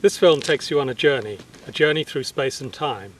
This film takes you on a journey through space and time.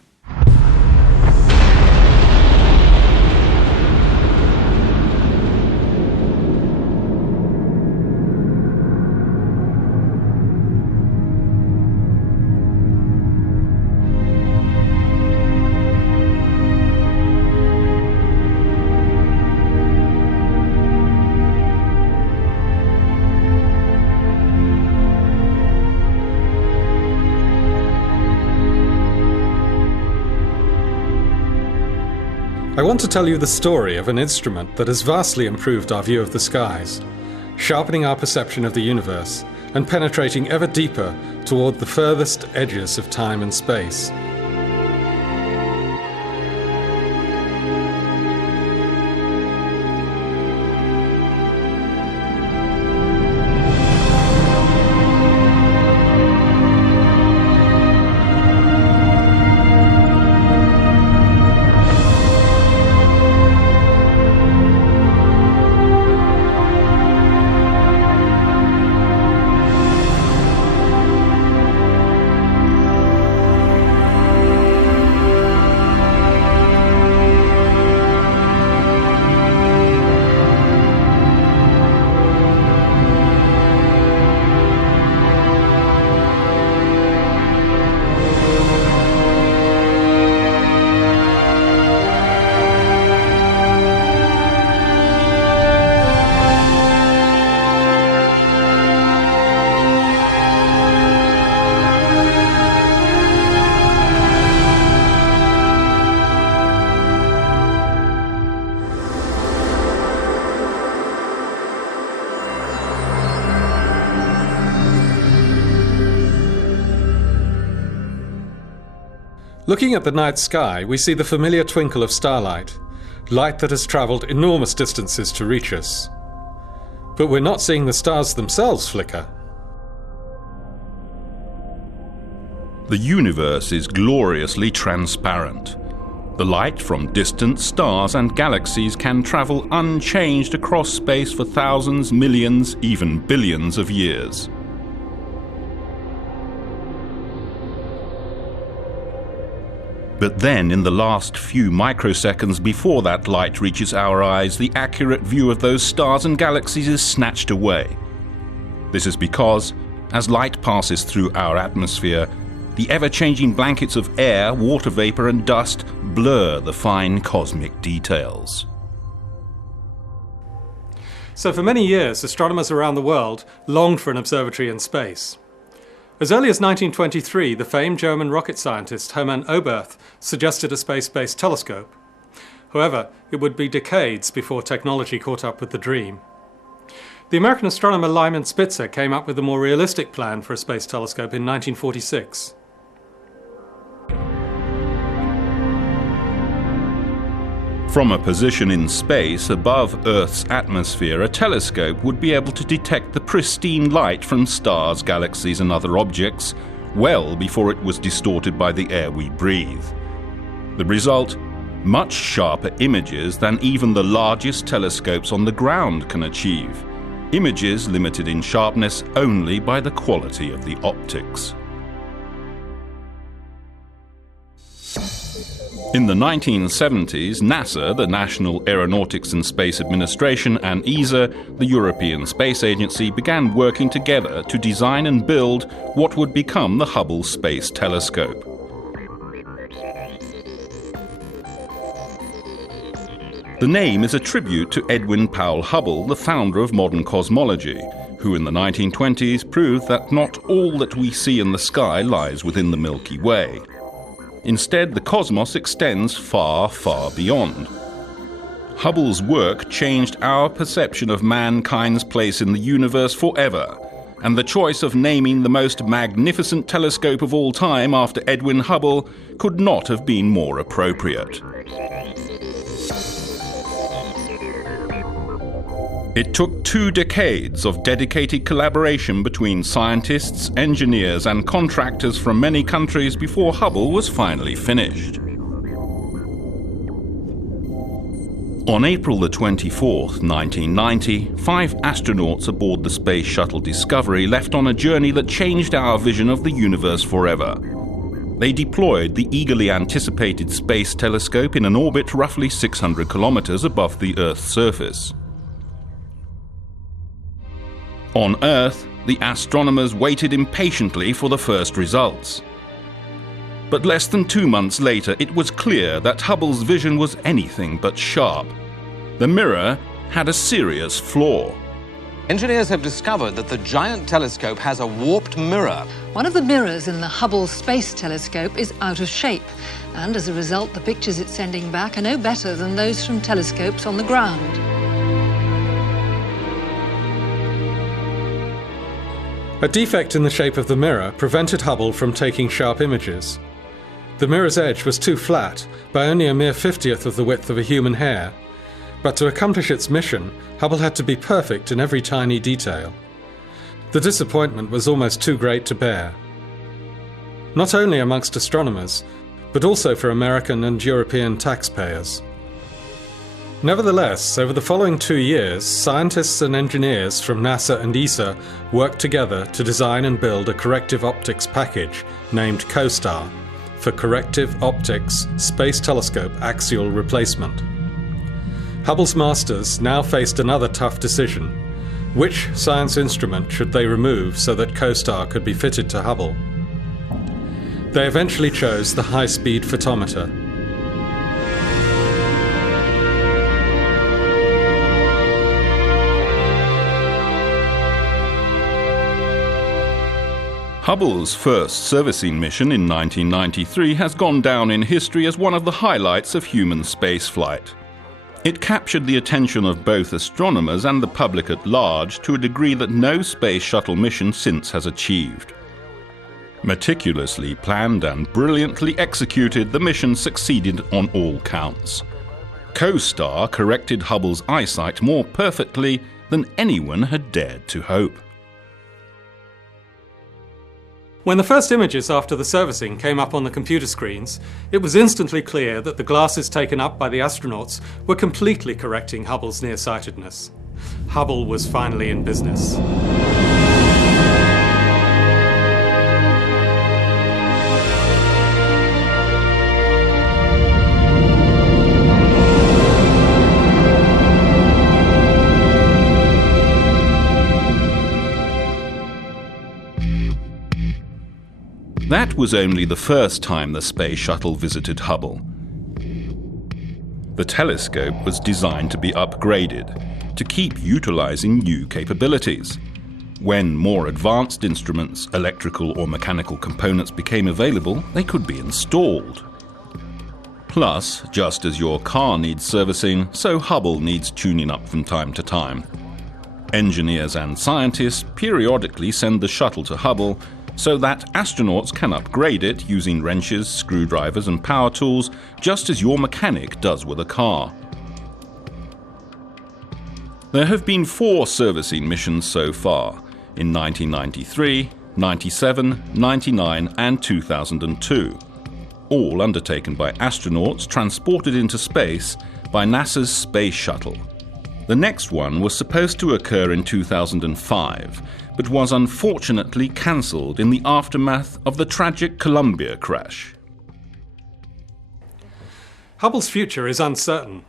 I want to tell you the story of an instrument that has vastly improved our view of the skies, sharpening our perception of the universe and penetrating ever deeper toward the furthest edges of time and space. Looking at the night sky, we see the familiar twinkle of starlight, light that has travelled enormous distances to reach us. But we're not seeing the stars themselves flicker. The universe is gloriously transparent. The light from distant stars and galaxies can travel unchanged across space for thousands, millions, even billions of years. But then, in the last few microseconds before that light reaches our eyes, the accurate view of those stars and galaxies is snatched away. This is because, as light passes through our atmosphere, the ever-changing blankets of air, water vapor and dust blur the fine cosmic details. So for many years, astronomers around the world longed for an observatory in space. As early as 1923, the famed German rocket scientist Hermann Oberth suggested a space-based telescope. However, it would be decades before technology caught up with the dream. The American astronomer Lyman Spitzer came up with a more realistic plan for a space telescope in 1946. From a position in space above Earth's atmosphere, a telescope would be able to detect the pristine light from stars, galaxies and other objects well before it was distorted by the air we breathe. The result? Much sharper images than even the largest telescopes on the ground can achieve. Images limited in sharpness only by the quality of the optics. In the 1970s, NASA, the National Aeronautics and Space Administration, and ESA, the European Space Agency, began working together to design and build what would become the Hubble Space Telescope. The name is a tribute to Edwin Powell Hubble, the founder of modern cosmology, who in the 1920s proved that not all that we see in the sky lies within the Milky Way. Instead, the cosmos extends far, far beyond. Hubble's work changed our perception of mankind's place in the universe forever, and the choice of naming the most magnificent telescope of all time after Edwin Hubble could not have been more appropriate. It took 2 decades of dedicated collaboration between scientists, engineers and contractors from many countries before Hubble was finally finished. On April the 24th, 1990, 5 astronauts aboard the Space Shuttle Discovery left on a journey that changed our vision of the universe forever. They deployed the eagerly anticipated Space Telescope in an orbit roughly 600 kilometers above the Earth's surface. On Earth, the astronomers waited impatiently for the first results. But less than 2 months later, it was clear that Hubble's vision was anything but sharp. The mirror had a serious flaw. Engineers have discovered that the giant telescope has a warped mirror. One of the mirrors in the Hubble Space Telescope is out of shape, and as a result, the pictures it's sending back are no better than those from telescopes on the ground. A defect in the shape of the mirror prevented Hubble from taking sharp images. The mirror's edge was too flat, by only a mere 50th of the width of a human hair. But to accomplish its mission, Hubble had to be perfect in every tiny detail. The disappointment was almost too great to bear. Not only amongst astronomers, but also for American and European taxpayers. Nevertheless, over the following 2 years, scientists and engineers from NASA and ESA worked together to design and build a corrective optics package named COSTAR, for Corrective Optics Space Telescope Axial Replacement. Hubble's masters now faced another tough decision. Which science instrument should they remove so that COSTAR could be fitted to Hubble? They eventually chose the high-speed photometer. Hubble's first servicing mission in 1993 has gone down in history as one of the highlights of human spaceflight. It captured the attention of both astronomers and the public at large to a degree that no space shuttle mission since has achieved. Meticulously planned and brilliantly executed, the mission succeeded on all counts. COSTAR corrected Hubble's eyesight more perfectly than anyone had dared to hope. When the first images after the servicing came up on the computer screens, it was instantly clear that the glasses taken up by the astronauts were completely correcting Hubble's nearsightedness. Hubble was finally in business. That was only the first time the space shuttle visited Hubble. The telescope was designed to be upgraded, to keep utilizing new capabilities. When more advanced instruments, electrical or mechanical components became available, they could be installed. Plus, just as your car needs servicing, so Hubble needs tuning up from time to time. Engineers and scientists periodically send the shuttle to Hubble so that astronauts can upgrade it using wrenches, screwdrivers and power tools, just as your mechanic does with a car. There have been 4 servicing missions so far, in 1993, 97, 99 and 2002, all undertaken by astronauts transported into space by NASA's Space Shuttle. The next one was supposed to occur in 2005, but was unfortunately cancelled in the aftermath of the tragic Columbia crash. Hubble's future is uncertain.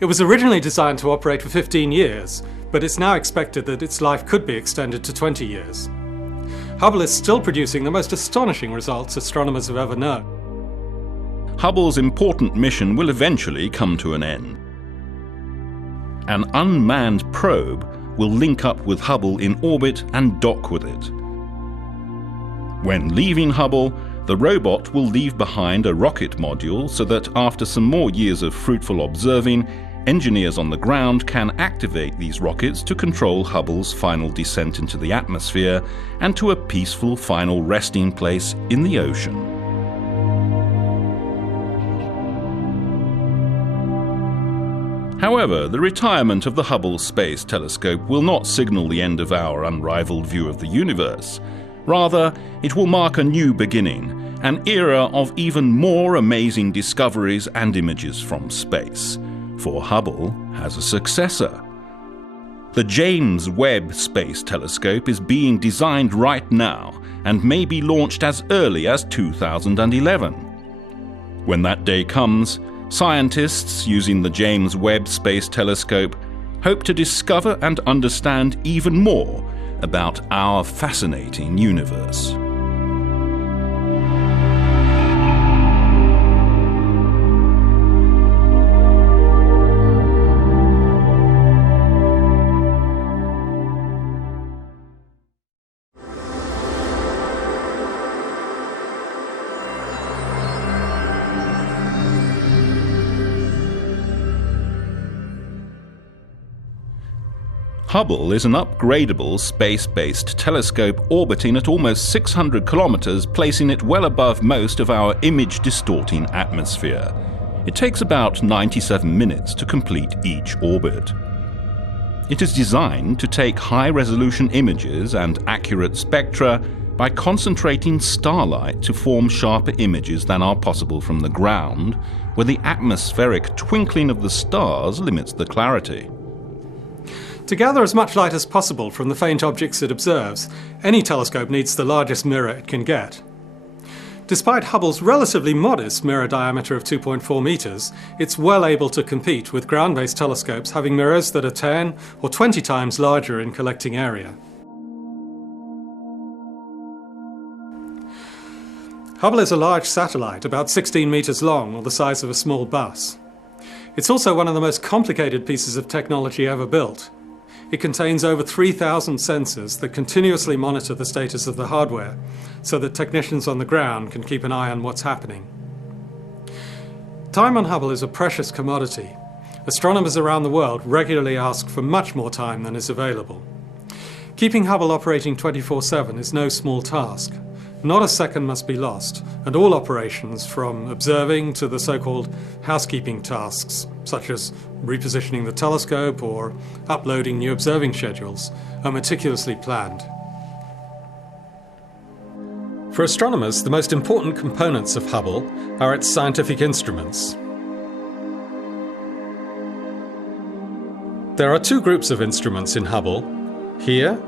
It was originally designed to operate for 15 years, but it's now expected that its life could be extended to 20 years. Hubble is still producing the most astonishing results astronomers have ever known. Hubble's important mission will eventually come to an end. An unmanned probe will link up with Hubble in orbit and dock with it. When leaving Hubble, the robot will leave behind a rocket module so that after some more years of fruitful observing, engineers on the ground can activate these rockets to control Hubble's final descent into the atmosphere and to a peaceful final resting place in the ocean. However, the retirement of the Hubble Space Telescope will not signal the end of our unrivaled view of the universe. Rather, it will mark a new beginning, an era of even more amazing discoveries and images from space. for Hubble has a successor. The James Webb Space Telescope is being designed right now and may be launched as early as 2011. When that day comes, scientists using the James Webb Space Telescope hope to discover and understand even more about our fascinating universe. Hubble is an upgradable space-based telescope orbiting at almost 600 kilometers, placing it well above most of our image-distorting atmosphere. It takes about 97 minutes to complete each orbit. It is designed to take high-resolution images and accurate spectra by concentrating starlight to form sharper images than are possible from the ground, where the atmospheric twinkling of the stars limits the clarity. To gather as much light as possible from the faint objects it observes, any telescope needs the largest mirror it can get. Despite Hubble's relatively modest mirror diameter of 2.4 meters, it's well able to compete with ground-based telescopes having mirrors that are 10 or 20 times larger in collecting area. Hubble is a large satellite, about 16 meters long, or the size of a small bus. It's also one of the most complicated pieces of technology ever built. It contains over 3,000 sensors that continuously monitor the status of the hardware, so that technicians on the ground can keep an eye on what's happening. Time on Hubble is a precious commodity. Astronomers around the world regularly ask for much more time than is available. Keeping Hubble operating 24/7 is no small task. Not a second must be lost, and all operations, from observing to the so-called housekeeping tasks, such as repositioning the telescope or uploading new observing schedules, are meticulously planned. For astronomers, the most important components of Hubble are its scientific instruments. There are two groups of instruments in Hubble, here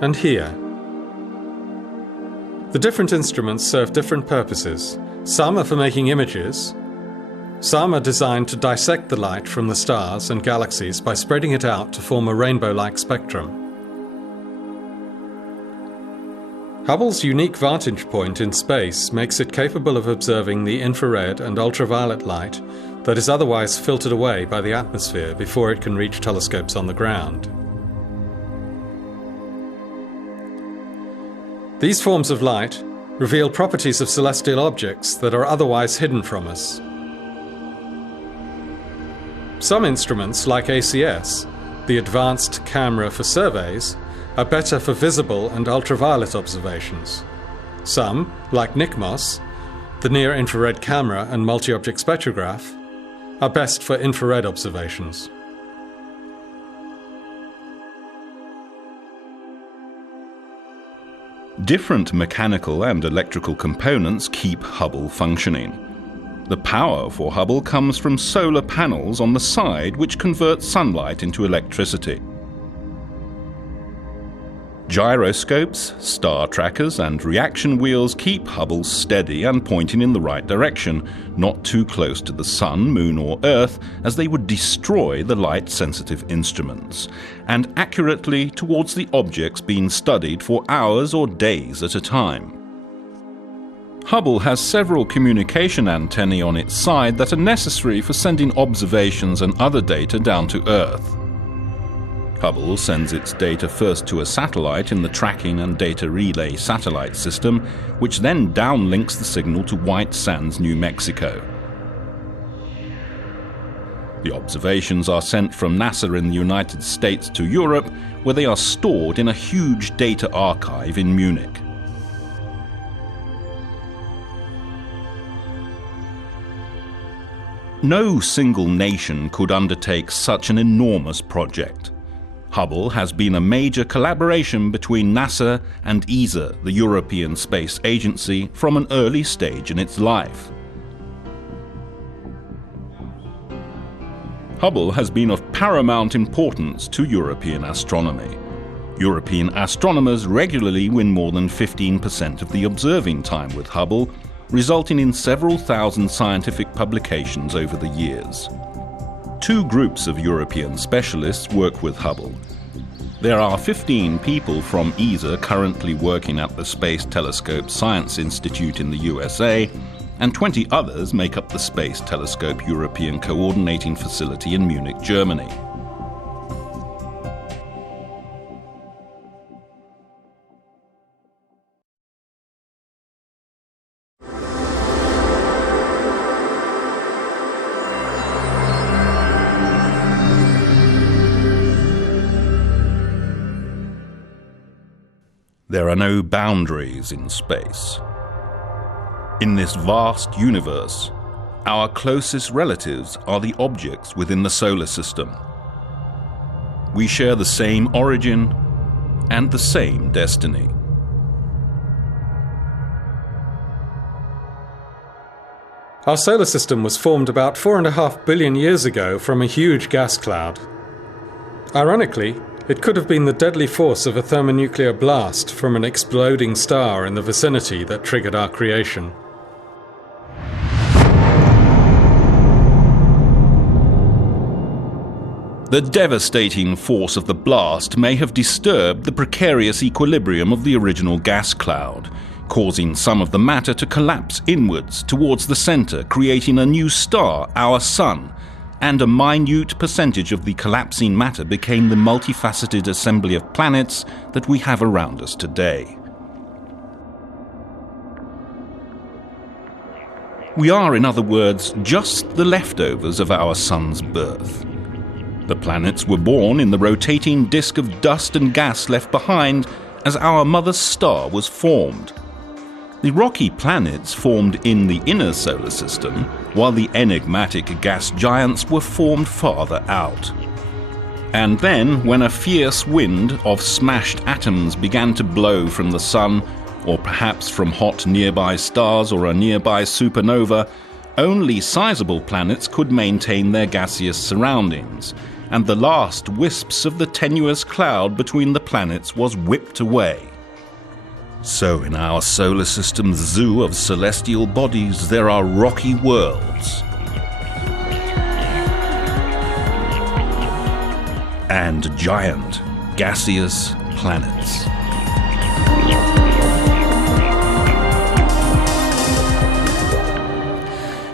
and here. The different instruments serve different purposes. Some are for making images. Some are designed to dissect the light from the stars and galaxies by spreading it out to form a rainbow-like spectrum. Hubble's unique vantage point in space makes it capable of observing the infrared and ultraviolet light that is otherwise filtered away by the atmosphere before it can reach telescopes on the ground. These forms of light reveal properties of celestial objects that are otherwise hidden from us. Some instruments, like ACS, the Advanced Camera for Surveys, are better for visible and ultraviolet observations. Some, like NICMOS, the Near-Infrared Camera and Multi-Object Spectrograph, are best for infrared observations. Different mechanical and electrical components keep Hubble functioning. The power for Hubble comes from solar panels on the side which convert sunlight into electricity. Gyroscopes, star trackers and reaction wheels keep Hubble steady and pointing in the right direction, not too close to the Sun, Moon or Earth, as they would destroy the light-sensitive instruments, and accurately towards the objects being studied for hours or days at a time. Hubble has several communication antennae on its side that are necessary for sending observations and other data down to Earth. Hubble sends its data first to a satellite in the Tracking and Data Relay satellite system, which then downlinks the signal to White Sands, New Mexico. The observations are sent from NASA in the United States to Europe, where they are stored in a huge data archive in Munich. No single nation could undertake such an enormous project. Hubble has been a major collaboration between NASA and ESA, the European Space Agency, from an early stage in its life. Hubble has been of paramount importance to European astronomy. European astronomers regularly win more than 15% of the observing time with Hubble, resulting in several thousand scientific publications over the years. Two groups of European specialists work with Hubble. There are 15 people from ESA currently working at the Space Telescope Science Institute in the USA, and 20 others make up the Space Telescope European Coordinating Facility in Munich, Germany. There are no boundaries in space. In this vast universe, our closest relatives are the objects within the solar system. We share the same origin and the same destiny. Our solar system was formed about 4.5 billion years ago from a huge gas cloud. Ironically, it could have been the deadly force of a thermonuclear blast from an exploding star in the vicinity that triggered our creation. The devastating force of the blast may have disturbed the precarious equilibrium of the original gas cloud, causing some of the matter to collapse inwards towards the center, creating a new star, our Sun, and a minute percentage of the collapsing matter became the multifaceted assembly of planets that we have around us today. We are, in other words, just the leftovers of our Sun's birth. The planets were born in the rotating disk of dust and gas left behind as our mother star was formed. The rocky planets formed in the inner solar system, while the enigmatic gas giants were formed farther out. And then, when a fierce wind of smashed atoms began to blow from the Sun, or perhaps from hot nearby stars or a nearby supernova, only sizable planets could maintain their gaseous surroundings, and the last wisps of the tenuous cloud between the planets was whipped away. So in our solar system's zoo of celestial bodies, there are rocky worlds and giant gaseous planets.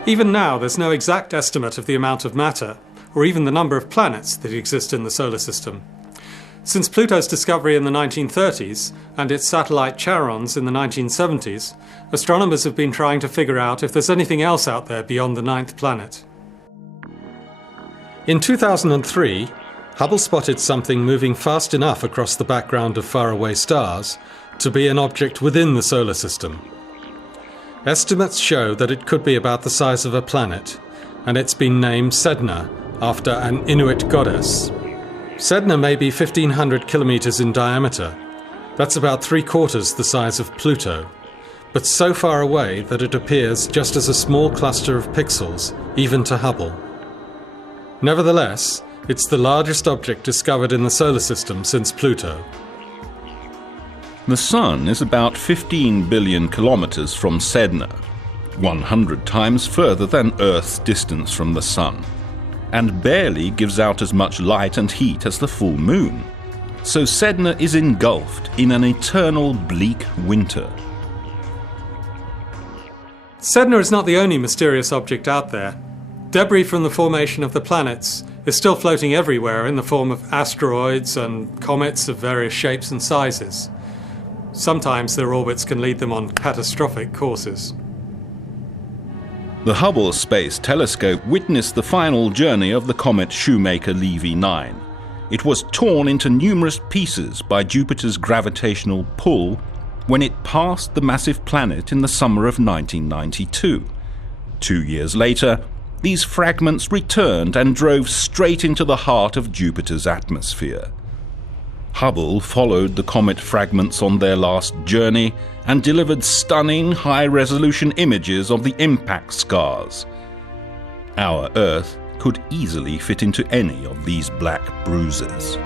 Even now, there's no exact estimate of the amount of matter, or even the number of planets that exist in the solar system. Since Pluto's discovery in the 1930s and its satellite Charons in the 1970s, astronomers have been trying to figure out if there's anything else out there beyond the 9th planet. In 2003, Hubble spotted something moving fast enough across the background of faraway stars to be an object within the solar system. Estimates show that it could be about the size of a planet, and it's been named Sedna, after an Inuit goddess. Sedna may be 1,500 kilometers in diameter. That's about 3/4 the size of Pluto, but so far away that it appears just as a small cluster of pixels, even to Hubble. Nevertheless, it's the largest object discovered in the solar system since Pluto. The Sun is about 15 billion kilometers from Sedna, 100 times further than Earth's distance from the Sun, and barely gives out as much light and heat as the full moon. So Sedna is engulfed in an eternal bleak winter. Sedna is not the only mysterious object out there. Debris from the formation of the planets is still floating everywhere in the form of asteroids and comets of various shapes and sizes. Sometimes their orbits can lead them on catastrophic courses. The Hubble Space Telescope witnessed the final journey of the comet Shoemaker-Levy 9. It was torn into numerous pieces by Jupiter's gravitational pull when it passed the massive planet in the summer of 1992. 2 years later, these fragments returned and drove straight into the heart of Jupiter's atmosphere. Hubble followed the comet fragments on their last journey and delivered stunning high-resolution images of the impact scars. Our Earth could easily fit into any of these black bruises.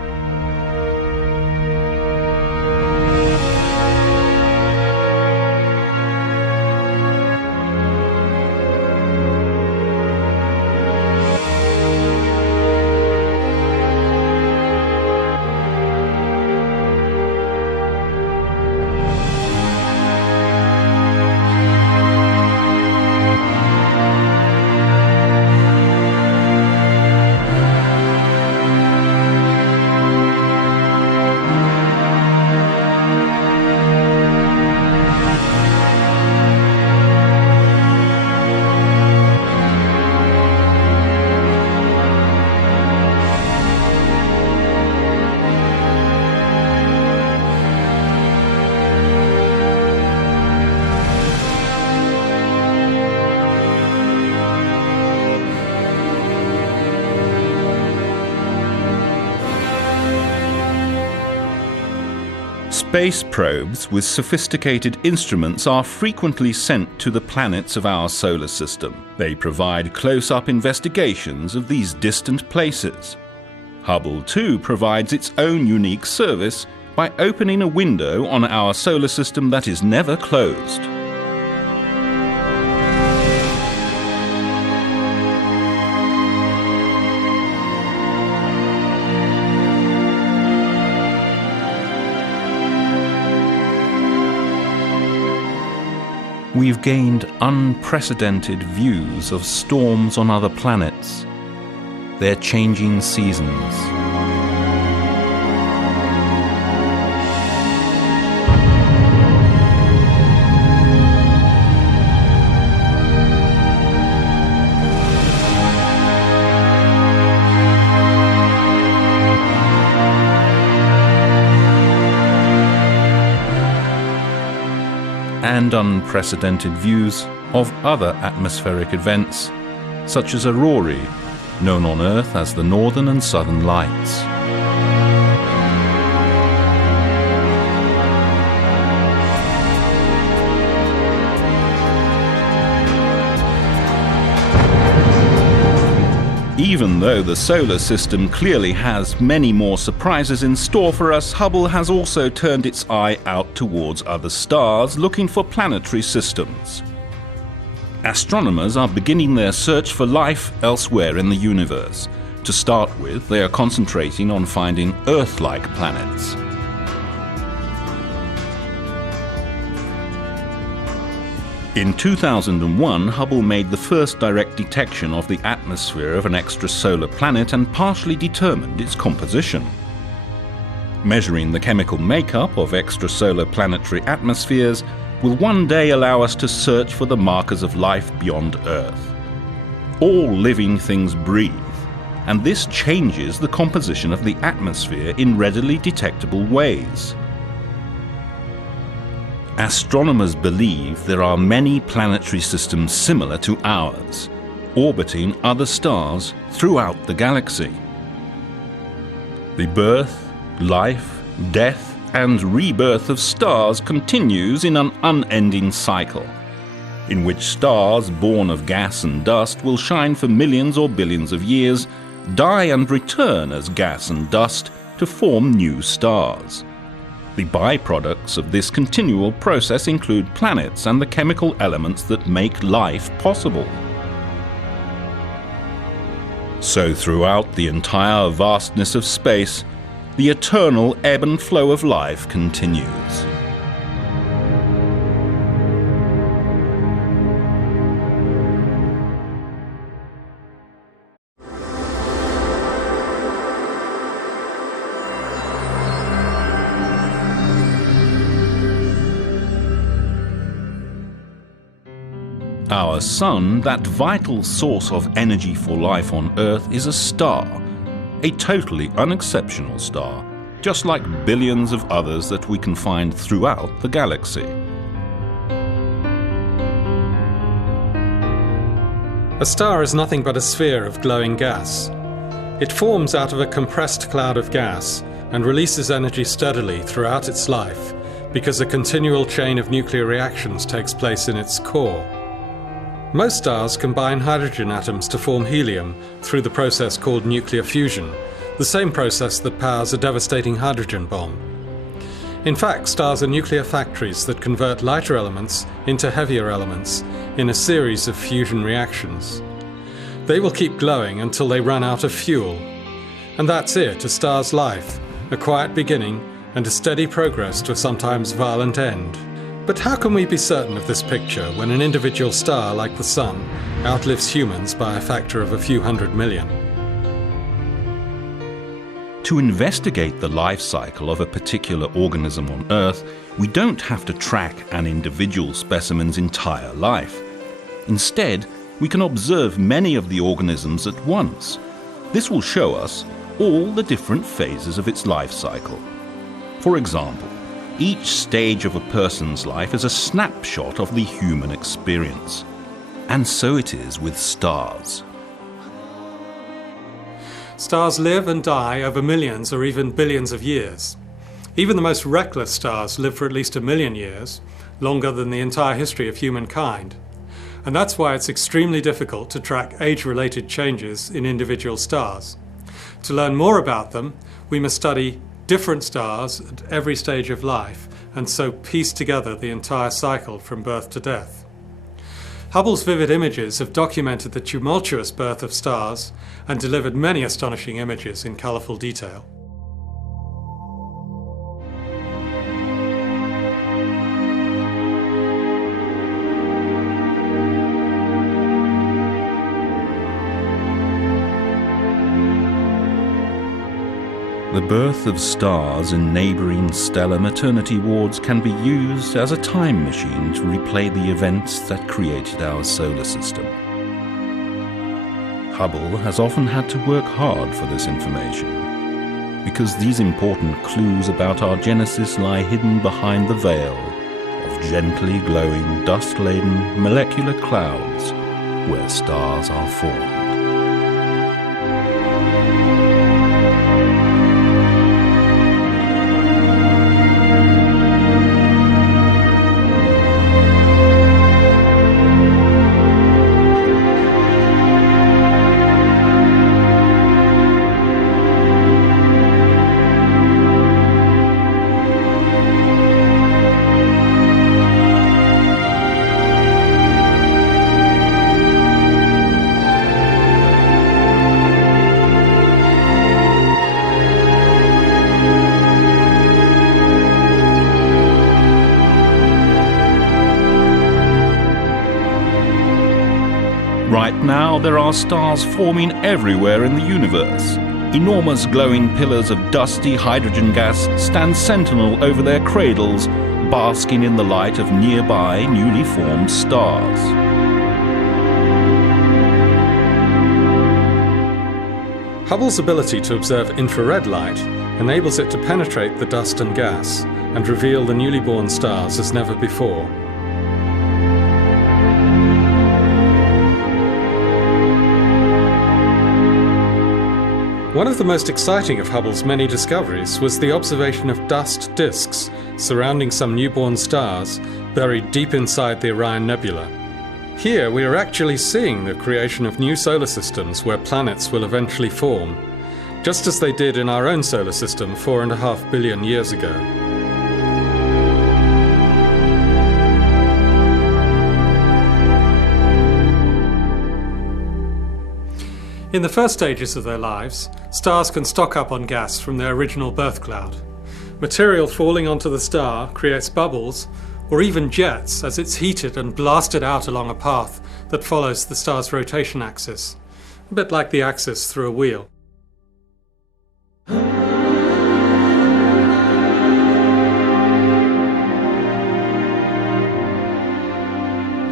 Space probes with sophisticated instruments are frequently sent to the planets of our solar system. They provide close-up investigations of these distant places. Hubble too provides its own unique service by opening a window on our solar system that is never closed. We've gained unprecedented views of storms on other planets, their changing seasons. And unprecedented views of other atmospheric events, such as aurorae, known on Earth as the Northern and Southern Lights. Even though the solar system clearly has many more surprises in store for us, Hubble has also turned its eye out towards other stars, looking for planetary systems. Astronomers are beginning their search for life elsewhere in the universe. To start with, they are concentrating on finding Earth-like planets. In 2001, Hubble made the first direct detection of the atmosphere of an extrasolar planet and partially determined its composition. Measuring the chemical makeup of extrasolar planetary atmospheres will one day allow us to search for the markers of life beyond Earth. All living things breathe, and this changes the composition of the atmosphere in readily detectable ways. Astronomers believe there are many planetary systems similar to ours, orbiting other stars throughout the galaxy. The birth, life, death, and rebirth of stars continues in an unending cycle, in which stars born of gas and dust will shine for millions or billions of years, die and return as gas and dust to form new stars. The byproducts of this continual process include planets and the chemical elements that make life possible. So throughout the entire vastness of space, the eternal ebb and flow of life continues. Our Sun, that vital source of energy for life on Earth, is a star, a totally unexceptional star, just like billions of others that we can find throughout the galaxy. A star is nothing but a sphere of glowing gas. It forms out of a compressed cloud of gas and releases energy steadily throughout its life because a continual chain of nuclear reactions takes place in its core. Most stars combine hydrogen atoms to form helium through the process called nuclear fusion, the same process that powers a devastating hydrogen bomb. In fact, stars are nuclear factories that convert lighter elements into heavier elements in a series of fusion reactions. They will keep glowing until they run out of fuel. And that's it, a star's life, a quiet beginning and a steady progress to a sometimes violent end. But how can we be certain of this picture when an individual star like the Sun outlives humans by a factor of a few 100 million? To investigate the life cycle of a particular organism on Earth, we don't have to track an individual specimen's entire life. Instead, we can observe many of the organisms at once. This will show us all the different phases of its life cycle. For example, each stage of a person's life is a snapshot of the human experience. And so it is with stars. Stars live and die over millions or even billions of years. Even the most reckless stars live for at least 1 million years, longer than the entire history of humankind. And that's why it's extremely difficult to track age-related changes in individual stars. To learn more about them, we must study different stars at every stage of life, and so piece together the entire cycle from birth to death. Hubble's vivid images have documented the tumultuous birth of stars and delivered many astonishing images in colourful detail. The birth of stars in neighbouring stellar maternity wards can be used as a time machine to replay the events that created our solar system. Hubble has often had to work hard for this information, because these important clues about our genesis lie hidden behind the veil of gently glowing, dust-laden molecular clouds where stars are formed. Right now, there are stars forming everywhere in the universe. Enormous glowing pillars of dusty hydrogen gas stand sentinel over their cradles, basking in the light of nearby newly formed stars. Hubble's ability to observe infrared light enables it to penetrate the dust and gas and reveal the newly born stars as never before. One of the most exciting of Hubble's many discoveries was the observation of dust disks surrounding some newborn stars buried deep inside the Orion Nebula. Here we are actually seeing the creation of new solar systems where planets will eventually form, just as they did in our own solar system 4.5 billion years ago. In the first stages of their lives, stars can stock up on gas from their original birth cloud. Material falling onto the star creates bubbles, or even jets, as it's heated and blasted out along a path that follows the star's rotation axis, a bit like the axis through a wheel.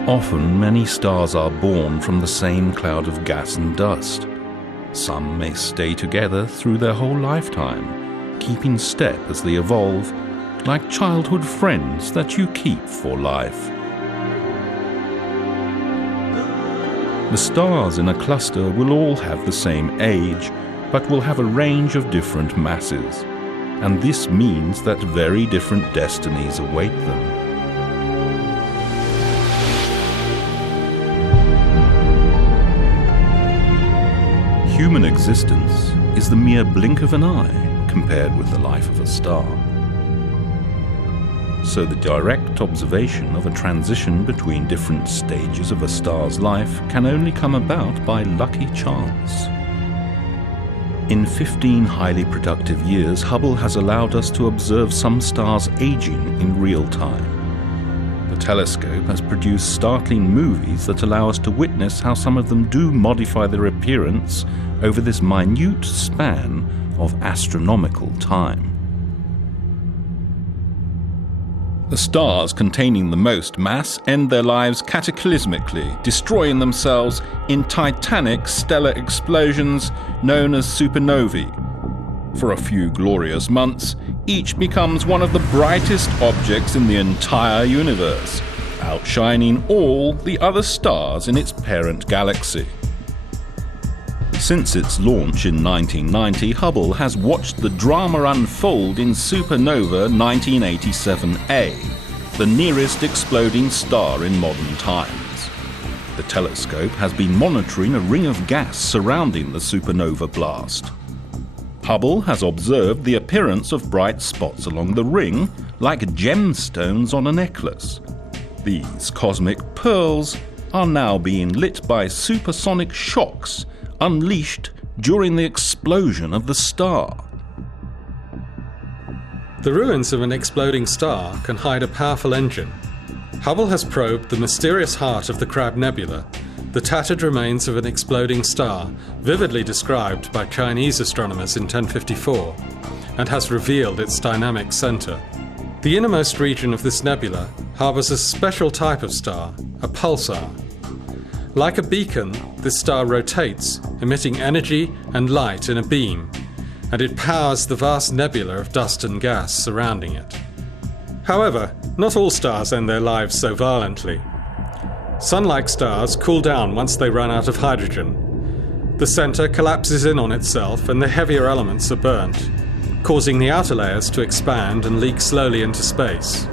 Often, many stars are born from the same cloud of gas and dust. Some may stay together through their whole lifetime, keeping step as they evolve, like childhood friends that you keep for life. The stars in a cluster will all have the same age, but will have a range of different masses, and this means that very different destinies await them. human existence is the mere blink of an eye compared with the life of a star. So the direct observation of a transition between different stages of a star's life can only come about by lucky chance. In 15 highly productive years, Hubble has allowed us to observe some stars aging in real time. The telescope has produced startling movies that allow us to witness how some of them do modify their appearance over this minute span of astronomical time. The stars containing the most mass end their lives cataclysmically, destroying themselves in titanic stellar explosions known as supernovae. For a few glorious months, each becomes one of the brightest objects in the entire universe, outshining all the other stars in its parent galaxy. Since its launch in 1990, Hubble has watched the drama unfold in supernova 1987A, the nearest exploding star in modern times. The telescope has been monitoring a ring of gas surrounding the supernova blast. Hubble has observed the appearance of bright spots along the ring, like gemstones on a necklace. These cosmic pearls are now being lit by supersonic shocks unleashed during the explosion of the star. The ruins of an exploding star can hide a powerful engine. Hubble has probed the mysterious heart of the Crab Nebula, the tattered remains of an exploding star, vividly described by Chinese astronomers in 1054, and has revealed its dynamic center. The innermost region of this nebula harbors a special type of star, a pulsar. Like a beacon, this star rotates, emitting energy and light in a beam, and it powers the vast nebula of dust and gas surrounding it. However, not all stars end their lives so violently. Sun-like stars cool down once they run out of hydrogen. The center collapses in on itself and the heavier elements are burnt, causing the outer layers to expand and leak slowly into space.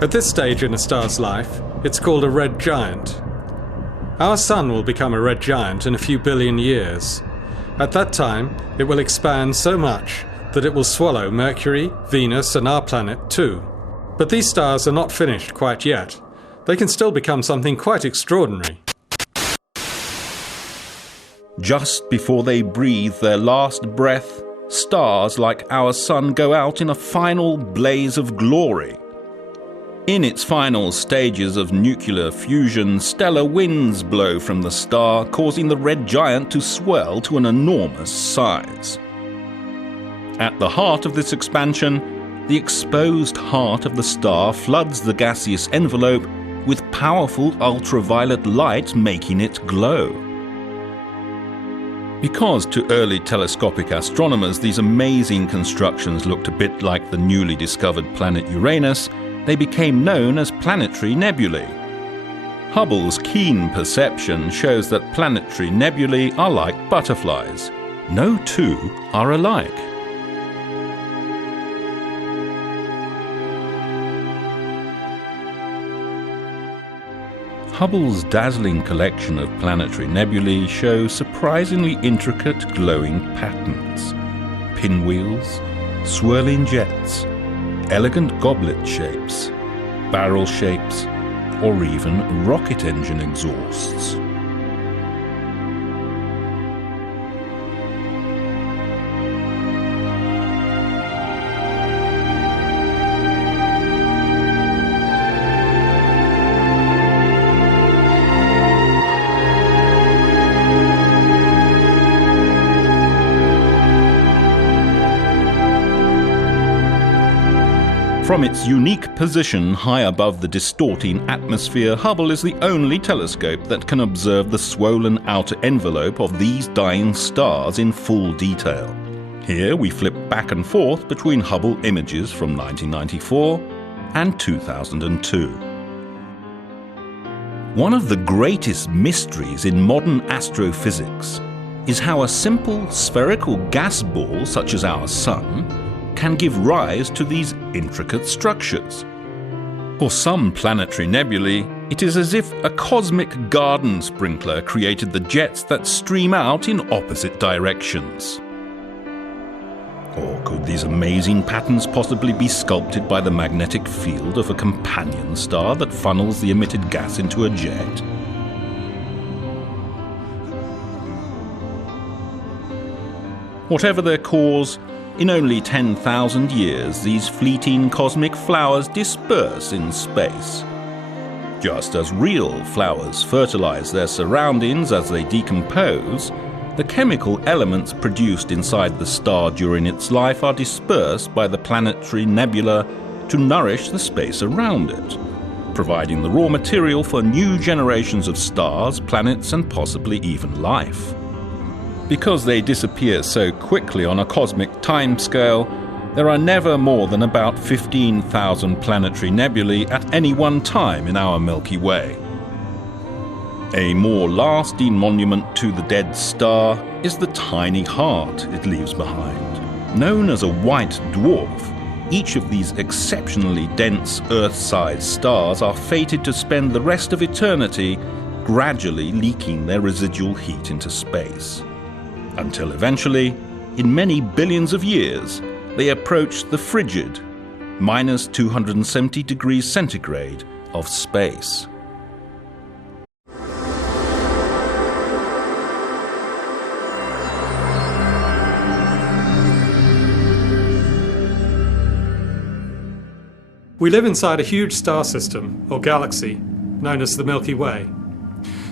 At this stage in a star's life, it's called a red giant. Our Sun will become a red giant in a few billion years. At that time, it will expand so much that it will swallow Mercury, Venus, and our planet too. But these stars are not finished quite yet. They can still become something quite extraordinary. Just before they breathe their last breath, stars like our Sun go out in a final blaze of glory. In its final stages of nuclear fusion, stellar winds blow from the star, causing the red giant to swell to an enormous size. At the heart of this expansion, the exposed heart of the star floods the gaseous envelope with powerful ultraviolet light, making it glow. Because to early telescopic astronomers these amazing constructions looked a bit like the newly discovered planet Uranus, they became known as planetary nebulae. Hubble's keen perception shows that planetary nebulae are like butterflies. No two are alike. Hubble's dazzling collection of planetary nebulae show surprisingly intricate glowing patterns. Pinwheels, swirling jets, elegant goblet shapes, barrel shapes, or even rocket engine exhausts. From its unique position high above the distorting atmosphere, Hubble is the only telescope that can observe the swollen outer envelope of these dying stars in full detail. Here we flip back and forth between Hubble images from 1994 and 2002. One of the greatest mysteries in modern astrophysics is how a simple spherical gas ball such as our Sun can give rise to these intricate structures. For some planetary nebulae, it is as if a cosmic garden sprinkler created the jets that stream out in opposite directions. Or could these amazing patterns possibly be sculpted by the magnetic field of a companion star that funnels the emitted gas into a jet? Whatever their cause, in only 10,000 years these fleeting cosmic flowers disperse in space. Just as real flowers fertilize their surroundings as they decompose, the chemical elements produced inside the star during its life are dispersed by the planetary nebula to nourish the space around it, providing the raw material for new generations of stars, planets, and possibly even life. Because they disappear so quickly on a cosmic timescale, there are never more than about 15,000 planetary nebulae at any one time in our Milky Way. A more lasting monument to the dead star is the tiny heart it leaves behind. Known as a white dwarf, each of these exceptionally dense Earth-sized stars are fated to spend the rest of eternity gradually leaking their residual heat into space, until eventually, in many billions of years, they approach the frigid, minus 270 degrees centigrade of space. We live inside a huge star system, or galaxy, known as the Milky Way.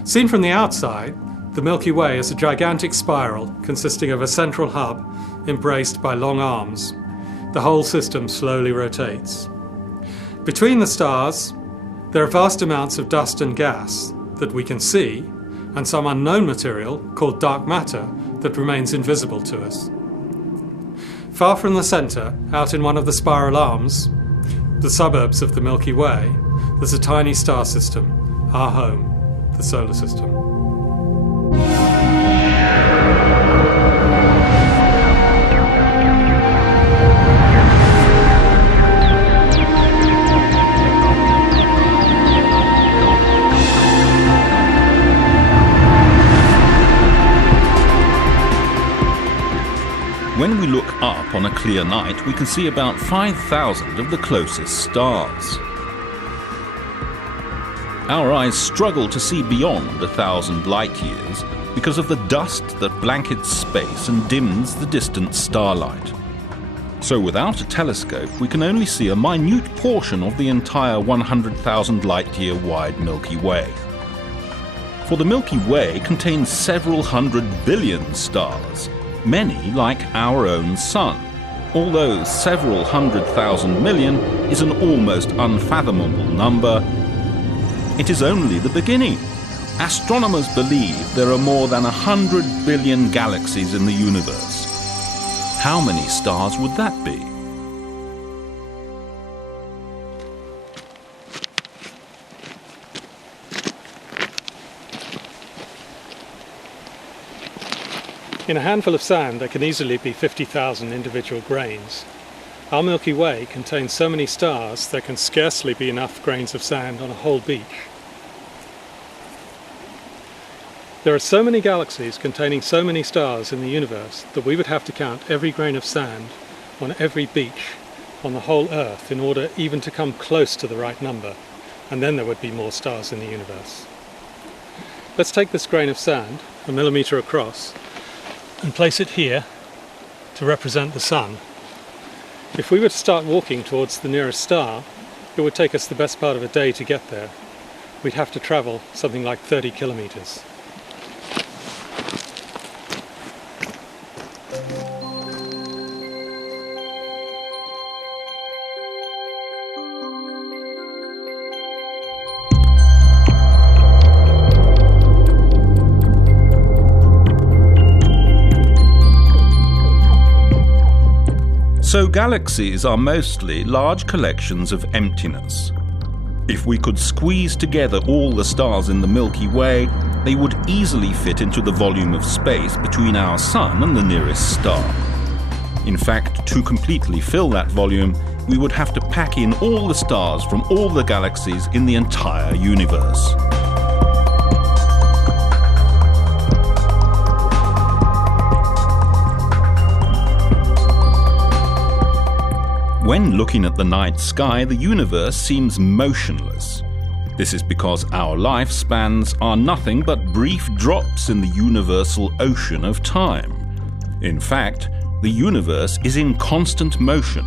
Seen from the outside, the Milky Way is a gigantic spiral consisting of a central hub embraced by long arms. The whole system slowly rotates. Between the stars, there are vast amounts of dust and gas that we can see, and some unknown material called dark matter that remains invisible to us. Far from the centre, out in one of the spiral arms, the suburbs of the Milky Way, there's a tiny star system, our home, the solar system. When we look up on a clear night, we can see about 5,000 of the closest stars. Our eyes struggle to see beyond 1,000 light years because of the dust that blankets space and dims the distant starlight. So without a telescope, we can only see a minute portion of the entire 100,000 light-year wide Milky Way. For the Milky Way contains several hundred billion stars, many like our own Sun. Although several 100,000 million is an almost unfathomable number, it is only the beginning. Astronomers believe there are more than 100 billion galaxies in the universe. How many stars would that be? In a handful of sand, there can easily be 50,000 individual grains. Our Milky Way contains so many stars there can scarcely be enough grains of sand on a whole beach. There are so many galaxies containing so many stars in the universe that we would have to count every grain of sand on every beach on the whole Earth in order even to come close to the right number, and then there would be more stars in the universe. Let's take this grain of sand, 1 millimeter across, and place it here to represent the Sun. If we were to start walking towards the nearest star, it would take us the best part of a day to get there. We'd have to travel something like 30 kilometers. So galaxies are mostly large collections of emptiness. If we could squeeze together all the stars in the Milky Way, they would easily fit into the volume of space between our Sun and the nearest star. In fact, to completely fill that volume, we would have to pack in all the stars from all the galaxies in the entire universe. When looking at the night sky, the universe seems motionless. This is because our lifespans are nothing but brief drops in the universal ocean of time. In fact, the universe is in constant motion,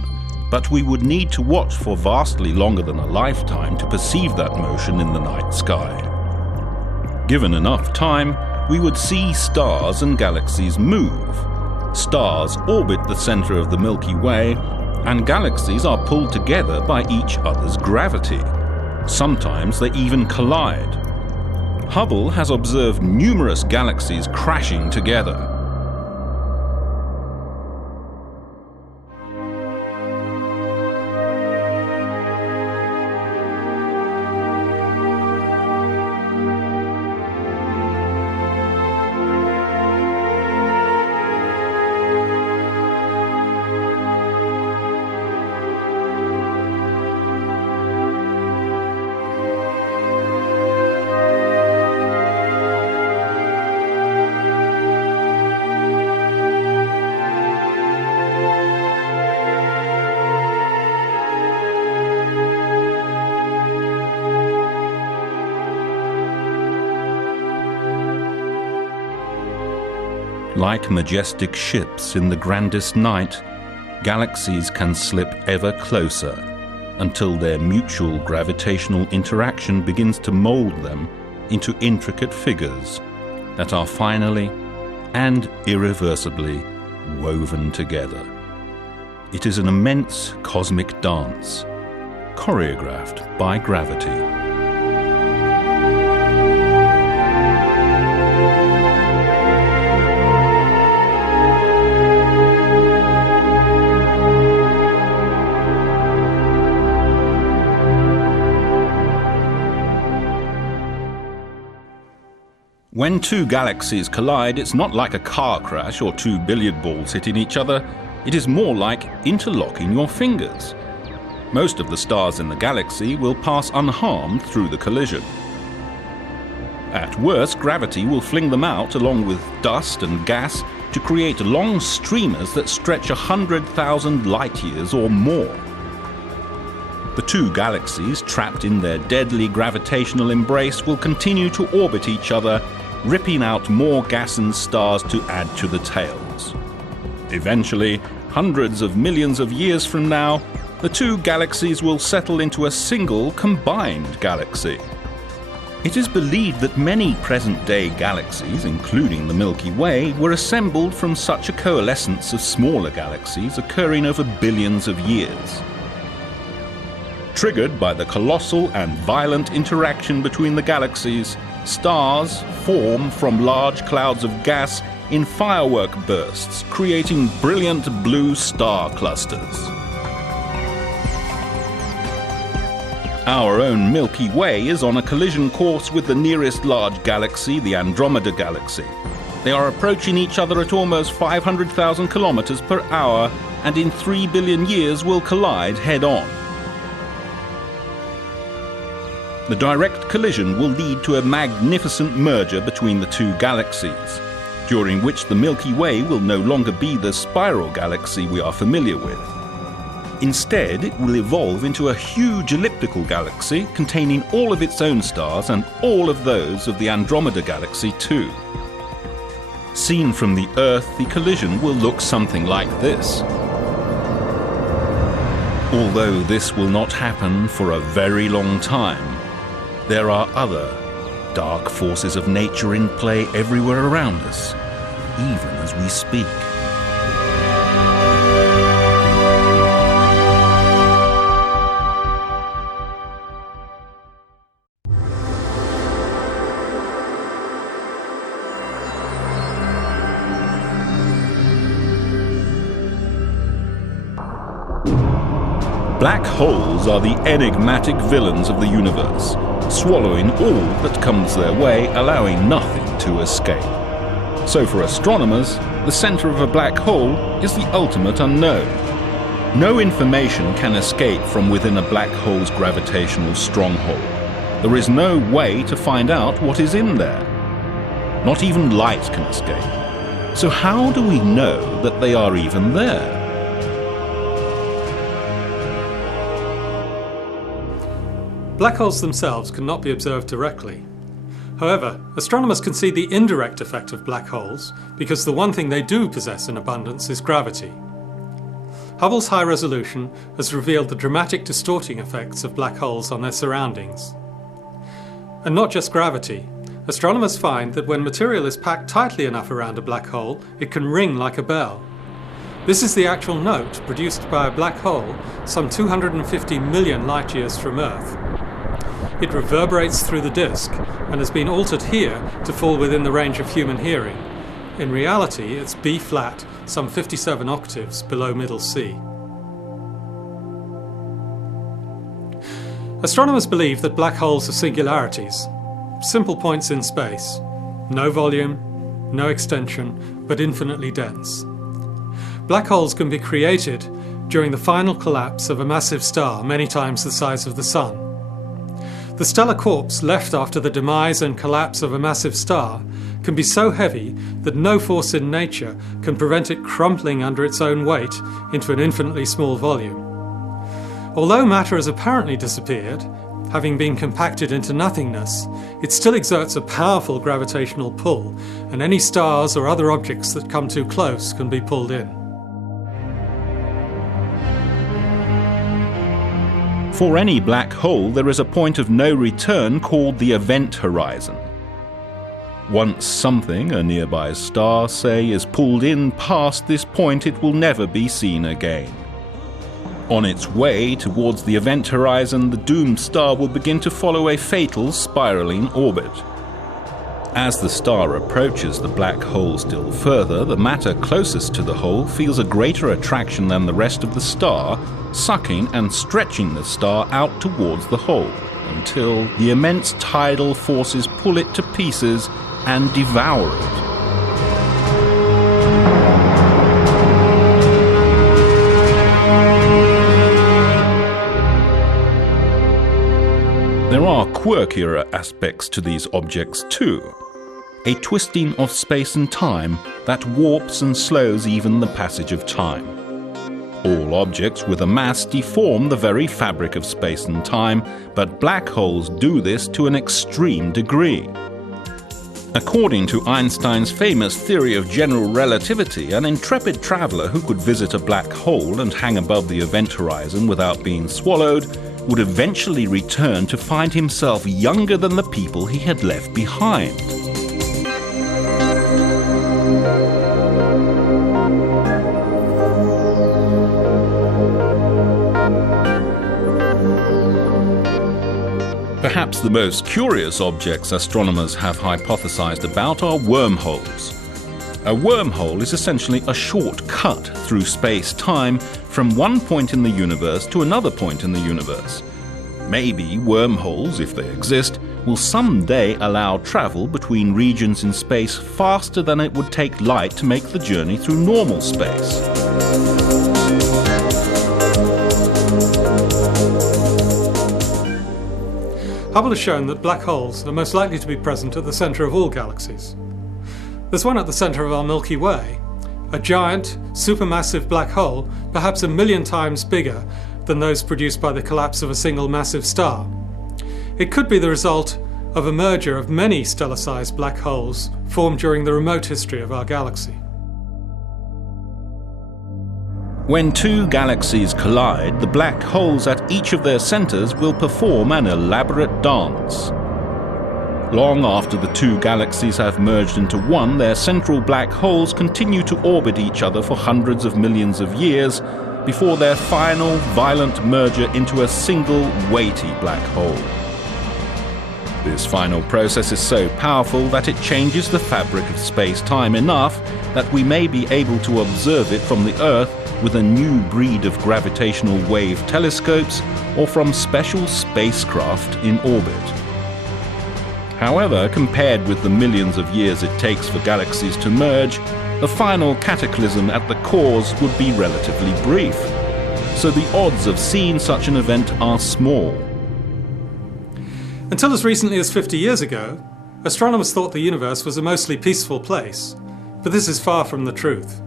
but we would need to watch for vastly longer than a lifetime to perceive that motion in the night sky. Given enough time, we would see stars and galaxies move. Stars orbit the center of the Milky Way, and galaxies are pulled together by each other's gravity. Sometimes they even collide. Hubble has observed numerous galaxies crashing together. Like majestic ships in the grandest night, galaxies can slip ever closer until their mutual gravitational interaction begins to mold them into intricate figures that are finally and irreversibly woven together. It is an immense cosmic dance, choreographed by gravity. When two galaxies collide, it's not like a car crash or two billiard balls hitting each other. It is more like interlocking your fingers. Most of the stars in the galaxy will pass unharmed through the collision. At worst, gravity will fling them out along with dust and gas to create long streamers that stretch 100,000 light-years or more. The two galaxies, trapped in their deadly gravitational embrace, will continue to orbit each other, ripping out more gas and stars to add to the tails. Eventually, hundreds of millions of years from now, the two galaxies will settle into a single combined galaxy. It is believed that many present-day galaxies, including the Milky Way, were assembled from such a coalescence of smaller galaxies occurring over billions of years. Triggered by the colossal and violent interaction between the galaxies, stars form from large clouds of gas in firework bursts, creating brilliant blue star clusters. Our own Milky Way is on a collision course with the nearest large galaxy, the Andromeda Galaxy. They are approaching each other at almost 500,000 kilometers per hour, and in 3 billion years will collide head-on. The direct collision will lead to a magnificent merger between the two galaxies, during which the Milky Way will no longer be the spiral galaxy we are familiar with. Instead, it will evolve into a huge elliptical galaxy containing all of its own stars and all of those of the Andromeda Galaxy too. Seen from the Earth, the collision will look something like this. Although this will not happen for a very long time, there are other dark forces of nature in play everywhere around us, even as we speak. Black holes are the enigmatic villains of the universe, swallowing all that comes their way, allowing nothing to escape. So for astronomers, the center of a black hole is the ultimate unknown. No information can escape from within a black hole's gravitational stronghold. There is no way to find out what is in there. Not even light can escape. So how do we know that they are even there? Black holes themselves cannot be observed directly. However, astronomers can see the indirect effect of black holes because the one thing they do possess in abundance is gravity. Hubble's high resolution has revealed the dramatic distorting effects of black holes on their surroundings. And not just gravity. Astronomers find that when material is packed tightly enough around a black hole, it can ring like a bell. This is the actual note produced by a black hole some 250 million light-years from Earth. It reverberates through the disk and has been altered here to fall within the range of human hearing. In reality, it's B-flat, some 57 octaves below middle C. Astronomers believe that black holes are singularities, simple points in space, no volume, no extension, but infinitely dense. Black holes can be created during the final collapse of a massive star many times the size of the Sun. The stellar corpse left after the demise and collapse of a massive star can be so heavy that no force in nature can prevent it crumpling under its own weight into an infinitely small volume. Although matter has apparently disappeared, having been compacted into nothingness, it still exerts a powerful gravitational pull, and any stars or other objects that come too close can be pulled in. For any black hole, there is a point of no return called the event horizon. Once something, a nearby star, say, is pulled in past this point, it will never be seen again. On its way towards the event horizon, the doomed star will begin to follow a fatal spiraling orbit. As the star approaches the black hole still further, the matter closest to the hole feels a greater attraction than the rest of the star, sucking and stretching the star out towards the hole, until the immense tidal forces pull it to pieces and devour it. There are quirkier aspects to these objects too. A twisting of space and time that warps and slows even the passage of time. All objects with a mass deform the very fabric of space and time, but black holes do this to an extreme degree. According to Einstein's famous theory of general relativity, an intrepid traveller who could visit a black hole and hang above the event horizon without being swallowed would eventually return to find himself younger than the people he had left behind. Perhaps the most curious objects astronomers have hypothesized about are wormholes. A wormhole is essentially a short cut through space-time from one point in the universe to another point in the universe. Maybe wormholes, if they exist, will someday allow travel between regions in space faster than it would take light to make the journey through normal space. Hubble has shown that black holes are most likely to be present at the centre of all galaxies. There's one at the centre of our Milky Way, a giant, supermassive black hole, perhaps 1 million times bigger than those produced by the collapse of a single massive star. It could be the result of a merger of many stellar-sized black holes formed during the remote history of our galaxy. When two galaxies collide, the black holes at each of their centres will perform an elaborate dance. Long after the two galaxies have merged into one, their central black holes continue to orbit each other for hundreds of millions of years before their final violent merger into a single weighty black hole. This final process is so powerful that it changes the fabric of space-time enough that we may be able to observe it from the Earth with a new breed of gravitational wave telescopes or from special spacecraft in orbit. However, compared with the millions of years it takes for galaxies to merge, the final cataclysm at the cores would be relatively brief. so the odds of seeing such an event are small. Until as recently as 50 years ago, astronomers thought the universe was a mostly peaceful place, but this is far from the truth.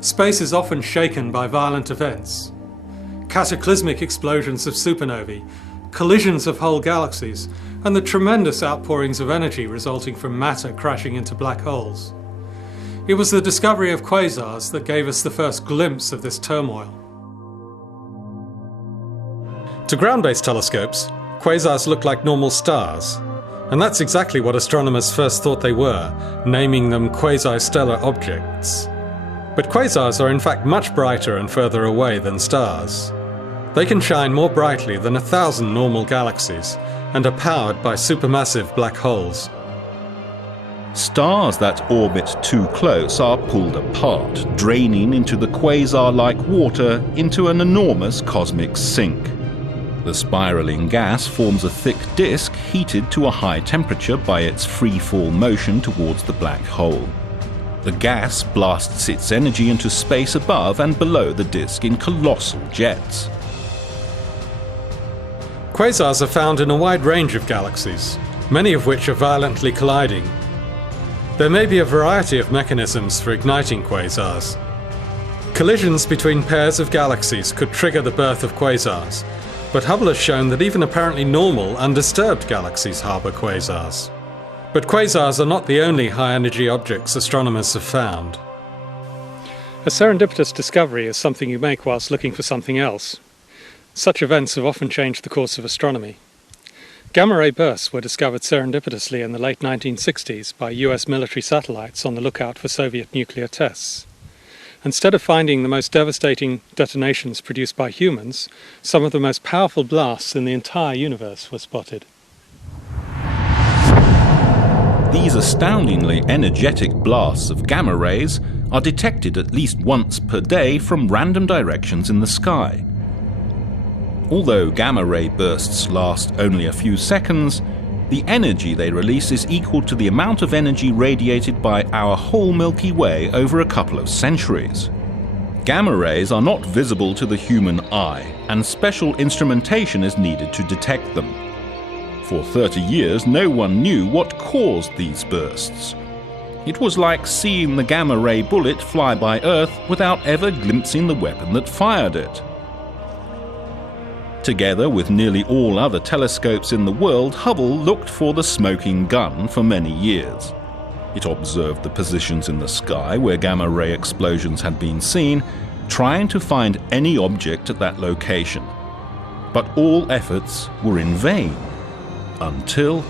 Space is often shaken by violent events. Cataclysmic explosions of supernovae, collisions of whole galaxies, and the tremendous outpourings of energy resulting from matter crashing into black holes. It was the discovery of quasars that gave us the first glimpse of this turmoil. To ground-based telescopes, quasars look like normal stars, and that's exactly what astronomers first thought they were, naming them quasi-stellar objects. But quasars are in fact much brighter and further away than stars. They can shine more brightly than 1,000 normal galaxies, and are powered by supermassive black holes. Stars that orbit too close are pulled apart, draining into the quasar-like water into an enormous cosmic sink. The spiraling gas forms a thick disk heated to a high temperature by its free-fall motion towards the black hole. The gas blasts its energy into space above and below the disk in colossal jets. Quasars are found in a wide range of galaxies, many of which are violently colliding. There may be a variety of mechanisms for igniting quasars. Collisions between pairs of galaxies could trigger the birth of quasars, but Hubble has shown that even apparently normal, undisturbed galaxies harbour quasars. But quasars are not the only high-energy objects astronomers have found. A serendipitous discovery is something you make whilst looking for something else. Such events have often changed the course of astronomy. Gamma-ray bursts were discovered serendipitously in the late 1960s by US military satellites on the lookout for Soviet nuclear tests. Instead of finding the most devastating detonations produced by humans, some of the most powerful blasts in the entire universe were spotted. These astoundingly energetic blasts of gamma rays are detected at least once per day from random directions in the sky. Although gamma-ray bursts last only a few seconds, the energy they release is equal to the amount of energy radiated by our whole Milky Way over a couple of centuries. Gamma rays are not visible to the human eye, and special instrumentation is needed to detect them. For 30 years, no one knew what caused these bursts. It was like seeing the gamma-ray bullet fly by Earth without ever glimpsing the weapon that fired it. Together with nearly all other telescopes in the world, Hubble looked for the smoking gun for many years. It observed the positions in the sky where gamma-ray explosions had been seen, trying to find any object at that location. But all efforts were in vain, until...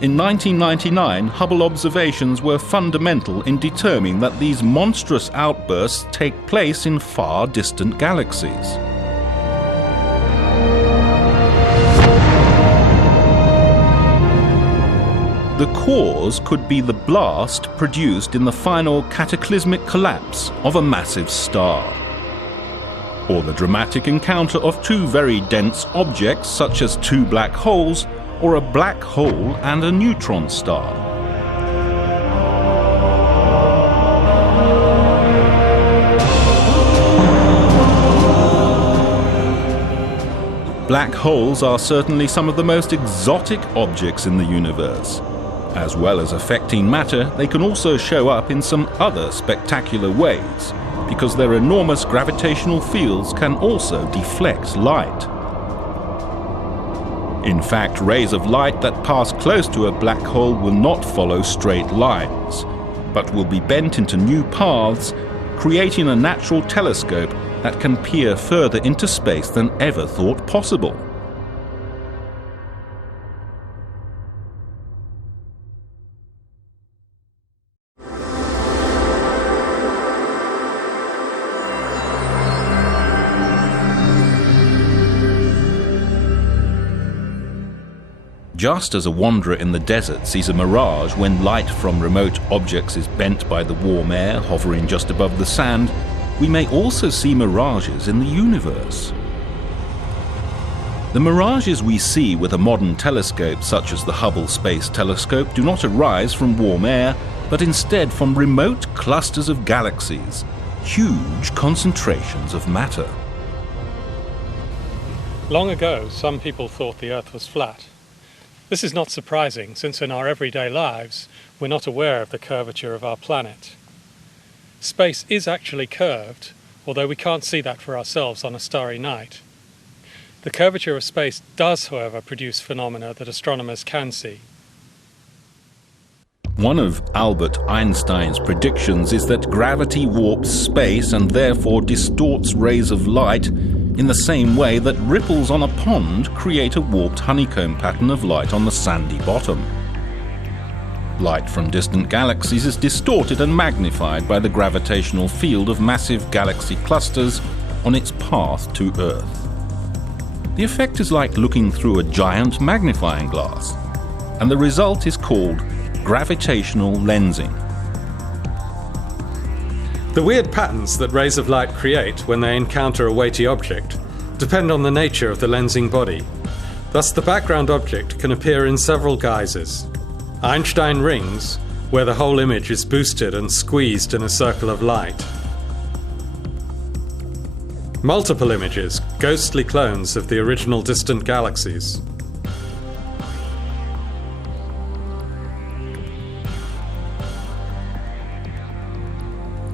In 1999, Hubble observations were fundamental in determining that these monstrous outbursts take place in far distant galaxies. The cause could be the blast produced in the final cataclysmic collapse of a massive star, or the dramatic encounter of two very dense objects such as two black holes, or a black hole and a neutron star. Black holes are certainly some of the most exotic objects in the universe. As well as affecting matter, they can also show up in some other spectacular ways, because their enormous gravitational fields can also deflect light. In fact, rays of light that pass close to a black hole will not follow straight lines, but will be bent into new paths, creating a natural telescope that can peer further into space than ever thought possible. Just as a wanderer in the desert sees a mirage when light from remote objects is bent by the warm air hovering just above the sand, we may also see mirages in the universe. The mirages we see with a modern telescope such as the Hubble Space Telescope do not arise from warm air, but instead from remote clusters of galaxies, huge concentrations of matter. Long ago, some people thought the Earth was flat. This is not surprising, since in our everyday lives, we're not aware of the curvature of our planet. Space is actually curved, although we can't see that for ourselves on a starry night. The curvature of space does, however, produce phenomena that astronomers can see. One of Albert Einstein's predictions is that gravity warps space and therefore distorts rays of light in the same way that ripples on a pond create a warped honeycomb pattern of light on the sandy bottom. Light from distant galaxies is distorted and magnified by the gravitational field of massive galaxy clusters on its path to Earth. The effect is like looking through a giant magnifying glass, and the result is called gravitational lensing. The weird patterns that rays of light create when they encounter a weighty object depend on the nature of the lensing body. Thus, the background object can appear in several guises. Einstein rings, where the whole image is boosted and squeezed in a circle of light. Multiple images, ghostly clones of the original distant galaxies.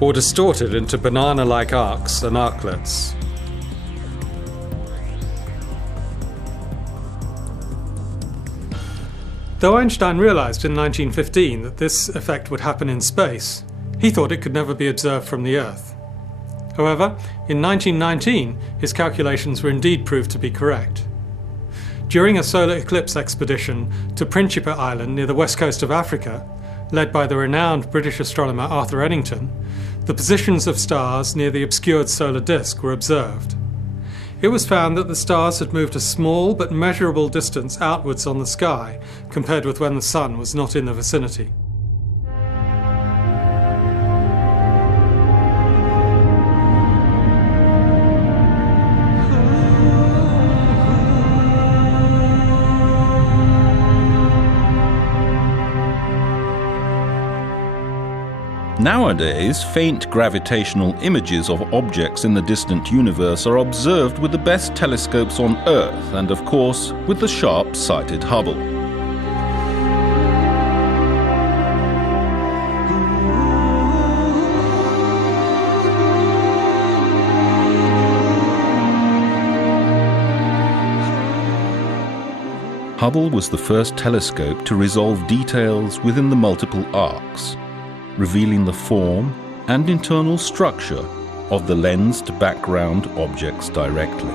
Or distorted into banana-like arcs and arclets. Though Einstein realized in 1915 that this effect would happen in space, he thought it could never be observed from the Earth. However, in 1919, his calculations were indeed proved to be correct. During a solar eclipse expedition to Principe Island near the west coast of Africa, led by the renowned British astronomer Arthur Eddington, the positions of stars near the obscured solar disk were observed. It was found that the stars had moved a small but measurable distance outwards on the sky compared with when the Sun was not in the vicinity. Nowadays, faint gravitational images of objects in the distant universe are observed with the best telescopes on Earth and, of course, with the sharp-sighted Hubble. Hubble was the first telescope to resolve details within the multiple arcs, revealing the form and internal structure of the lensed background objects directly.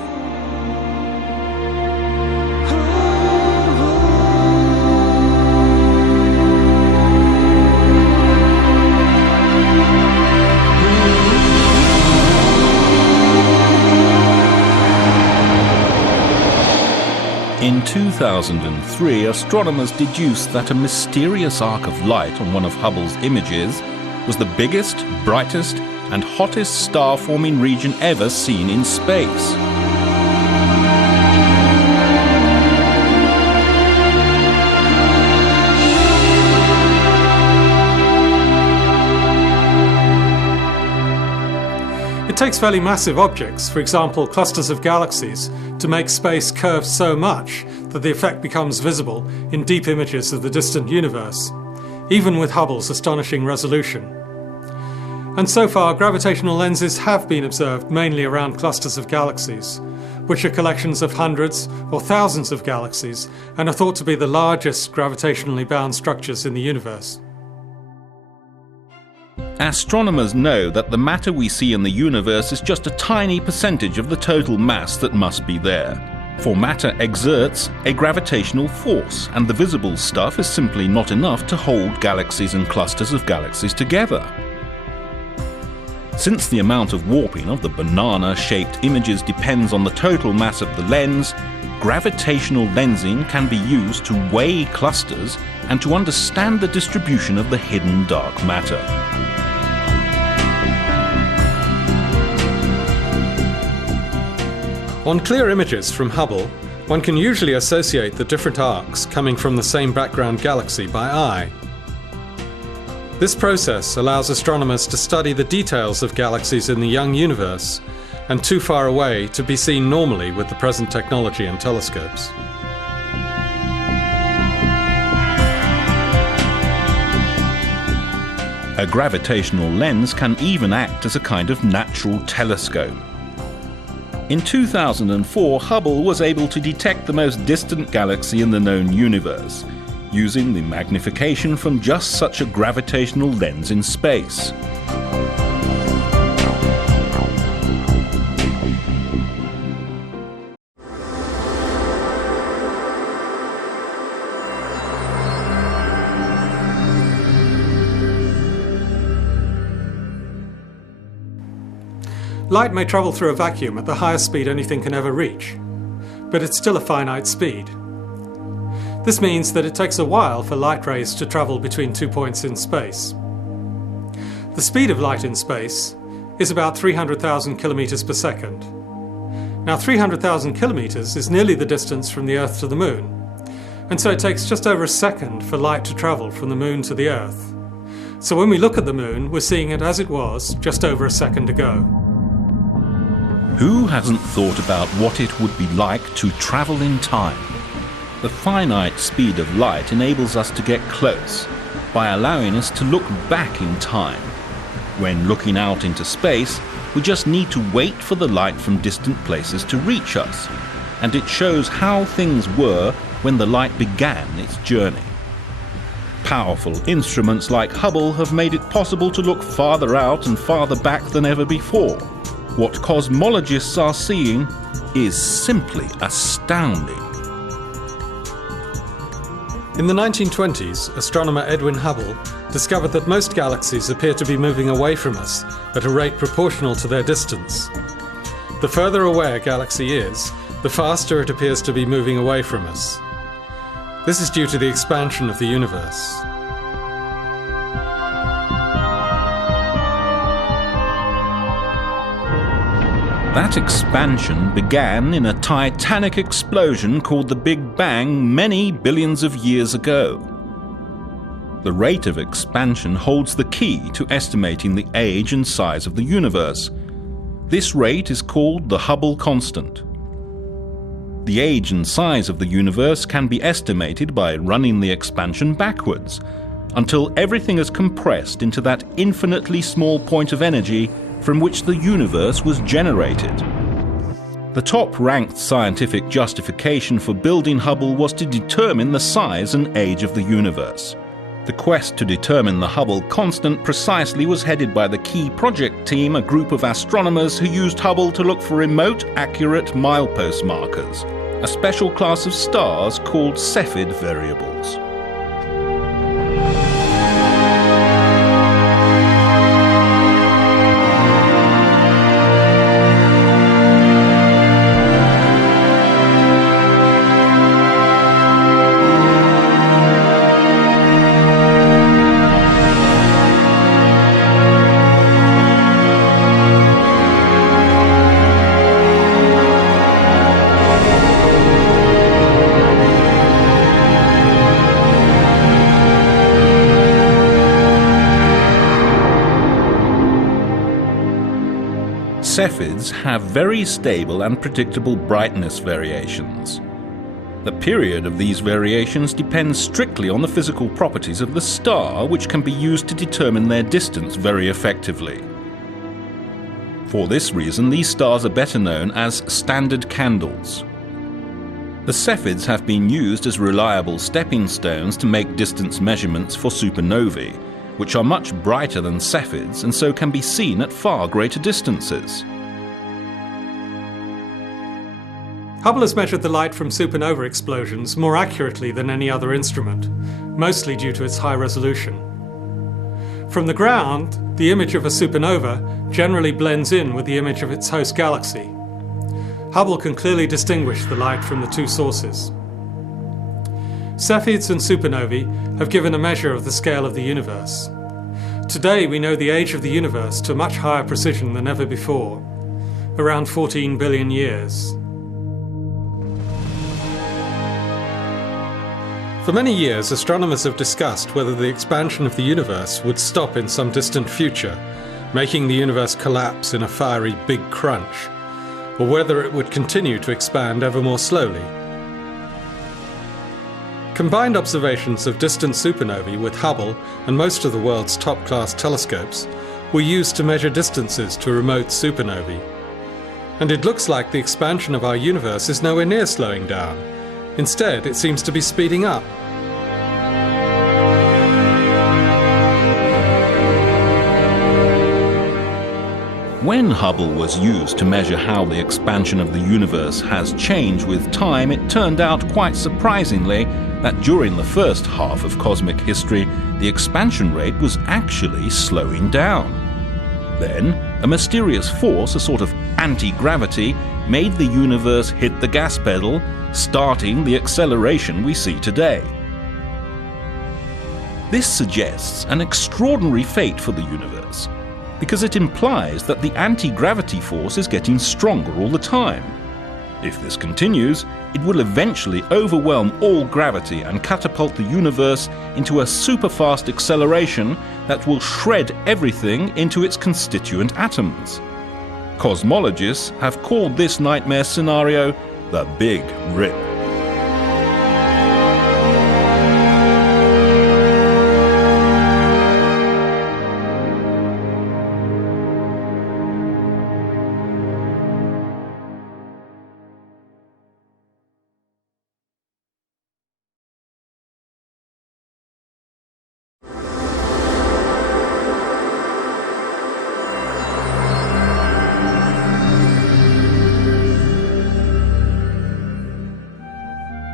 In 2003, astronomers deduced that a mysterious arc of light on one of Hubble's images was the biggest, brightest, and hottest star-forming region ever seen in space. It takes fairly massive objects, for example clusters of galaxies, to make space curve so much that the effect becomes visible in deep images of the distant universe, even with Hubble's astonishing resolution. And so far, gravitational lenses have been observed mainly around clusters of galaxies, which are collections of hundreds or thousands of galaxies and are thought to be the largest gravitationally bound structures in the universe. Astronomers know that the matter we see in the universe is just a tiny percentage of the total mass that must be there. For matter exerts a gravitational force, and the visible stuff is simply not enough to hold galaxies and clusters of galaxies together. Since the amount of warping of the banana-shaped images depends on the total mass of the lens, gravitational lensing can be used to weigh clusters and to understand the distribution of the hidden dark matter. On clear images from Hubble, one can usually associate the different arcs coming from the same background galaxy by eye. This process allows astronomers to study the details of galaxies in the young universe and too far away to be seen normally with the present technology and telescopes. A gravitational lens can even act as a kind of natural telescope. In 2004, Hubble was able to detect the most distant galaxy in the known universe, using the magnification from just such a gravitational lens in space. Light may travel through a vacuum at the highest speed anything can ever reach, but it's still a finite speed. This means that it takes a while for light rays to travel between 2 points in space. The speed of light in space is about 300,000 kilometers per second. Now 300,000 kilometers is nearly the distance from the Earth to the Moon, and so it takes just over a second for light to travel from the Moon to the Earth. So when we look at the Moon, we're seeing it as it was just over a second ago. Who hasn't thought about what it would be like to travel in time? The finite speed of light enables us to get close by allowing us to look back in time. When looking out into space, we just need to wait for the light from distant places to reach us, and it shows how things were when the light began its journey. Powerful instruments like Hubble have made it possible to look farther out and farther back than ever before. What cosmologists are seeing is simply astounding. In the 1920s, astronomer Edwin Hubble discovered that most galaxies appear to be moving away from us at a rate proportional to their distance. The further away a galaxy is, the faster it appears to be moving away from us. This is due to the expansion of the universe. That expansion began in a titanic explosion called the Big Bang many billions of years ago. The rate of expansion holds the key to estimating the age and size of the universe. This rate is called the Hubble constant. The age and size of the universe can be estimated by running the expansion backwards, until everything is compressed into that infinitely small point of energy from which the universe was generated. The top-ranked scientific justification for building Hubble was to determine the size and age of the universe. The quest to determine the Hubble constant precisely was headed by the Key Project team, a group of astronomers who used Hubble to look for remote, accurate milepost markers, a special class of stars called Cepheid variables. Cepheids have very stable and predictable brightness variations. The period of these variations depends strictly on the physical properties of the star, which can be used to determine their distance very effectively. For this reason, these stars are better known as standard candles. The Cepheids have been used as reliable stepping stones to make distance measurements for supernovae, which are much brighter than Cepheids and so can be seen at far greater distances. Hubble has measured the light from supernova explosions more accurately than any other instrument, mostly due to its high resolution. From the ground, the image of a supernova generally blends in with the image of its host galaxy. Hubble can clearly distinguish the light from the two sources. Cepheids and supernovae have given a measure of the scale of the universe. Today we know the age of the universe to a much higher precision than ever before, around 14 billion years. For many years, astronomers have discussed whether the expansion of the universe would stop in some distant future, making the universe collapse in a fiery big crunch, or whether it would continue to expand ever more slowly. Combined observations of distant supernovae with Hubble and most of the world's top-class telescopes were used to measure distances to remote supernovae. And it looks like the expansion of our universe is nowhere near slowing down. Instead, it seems to be speeding up. When Hubble was used to measure how the expansion of the universe has changed with time, it turned out quite surprisingly that during the first half of cosmic history, the expansion rate was actually slowing down. Then, a mysterious force, a sort of anti-gravity, made the universe hit the gas pedal, starting the acceleration we see today. This suggests an extraordinary fate for the universe, because it implies that the anti-gravity force is getting stronger all the time. If this continues, it will eventually overwhelm all gravity and catapult the universe into a super-fast acceleration that will shred everything into its constituent atoms. Cosmologists have called this nightmare scenario the Big Rip.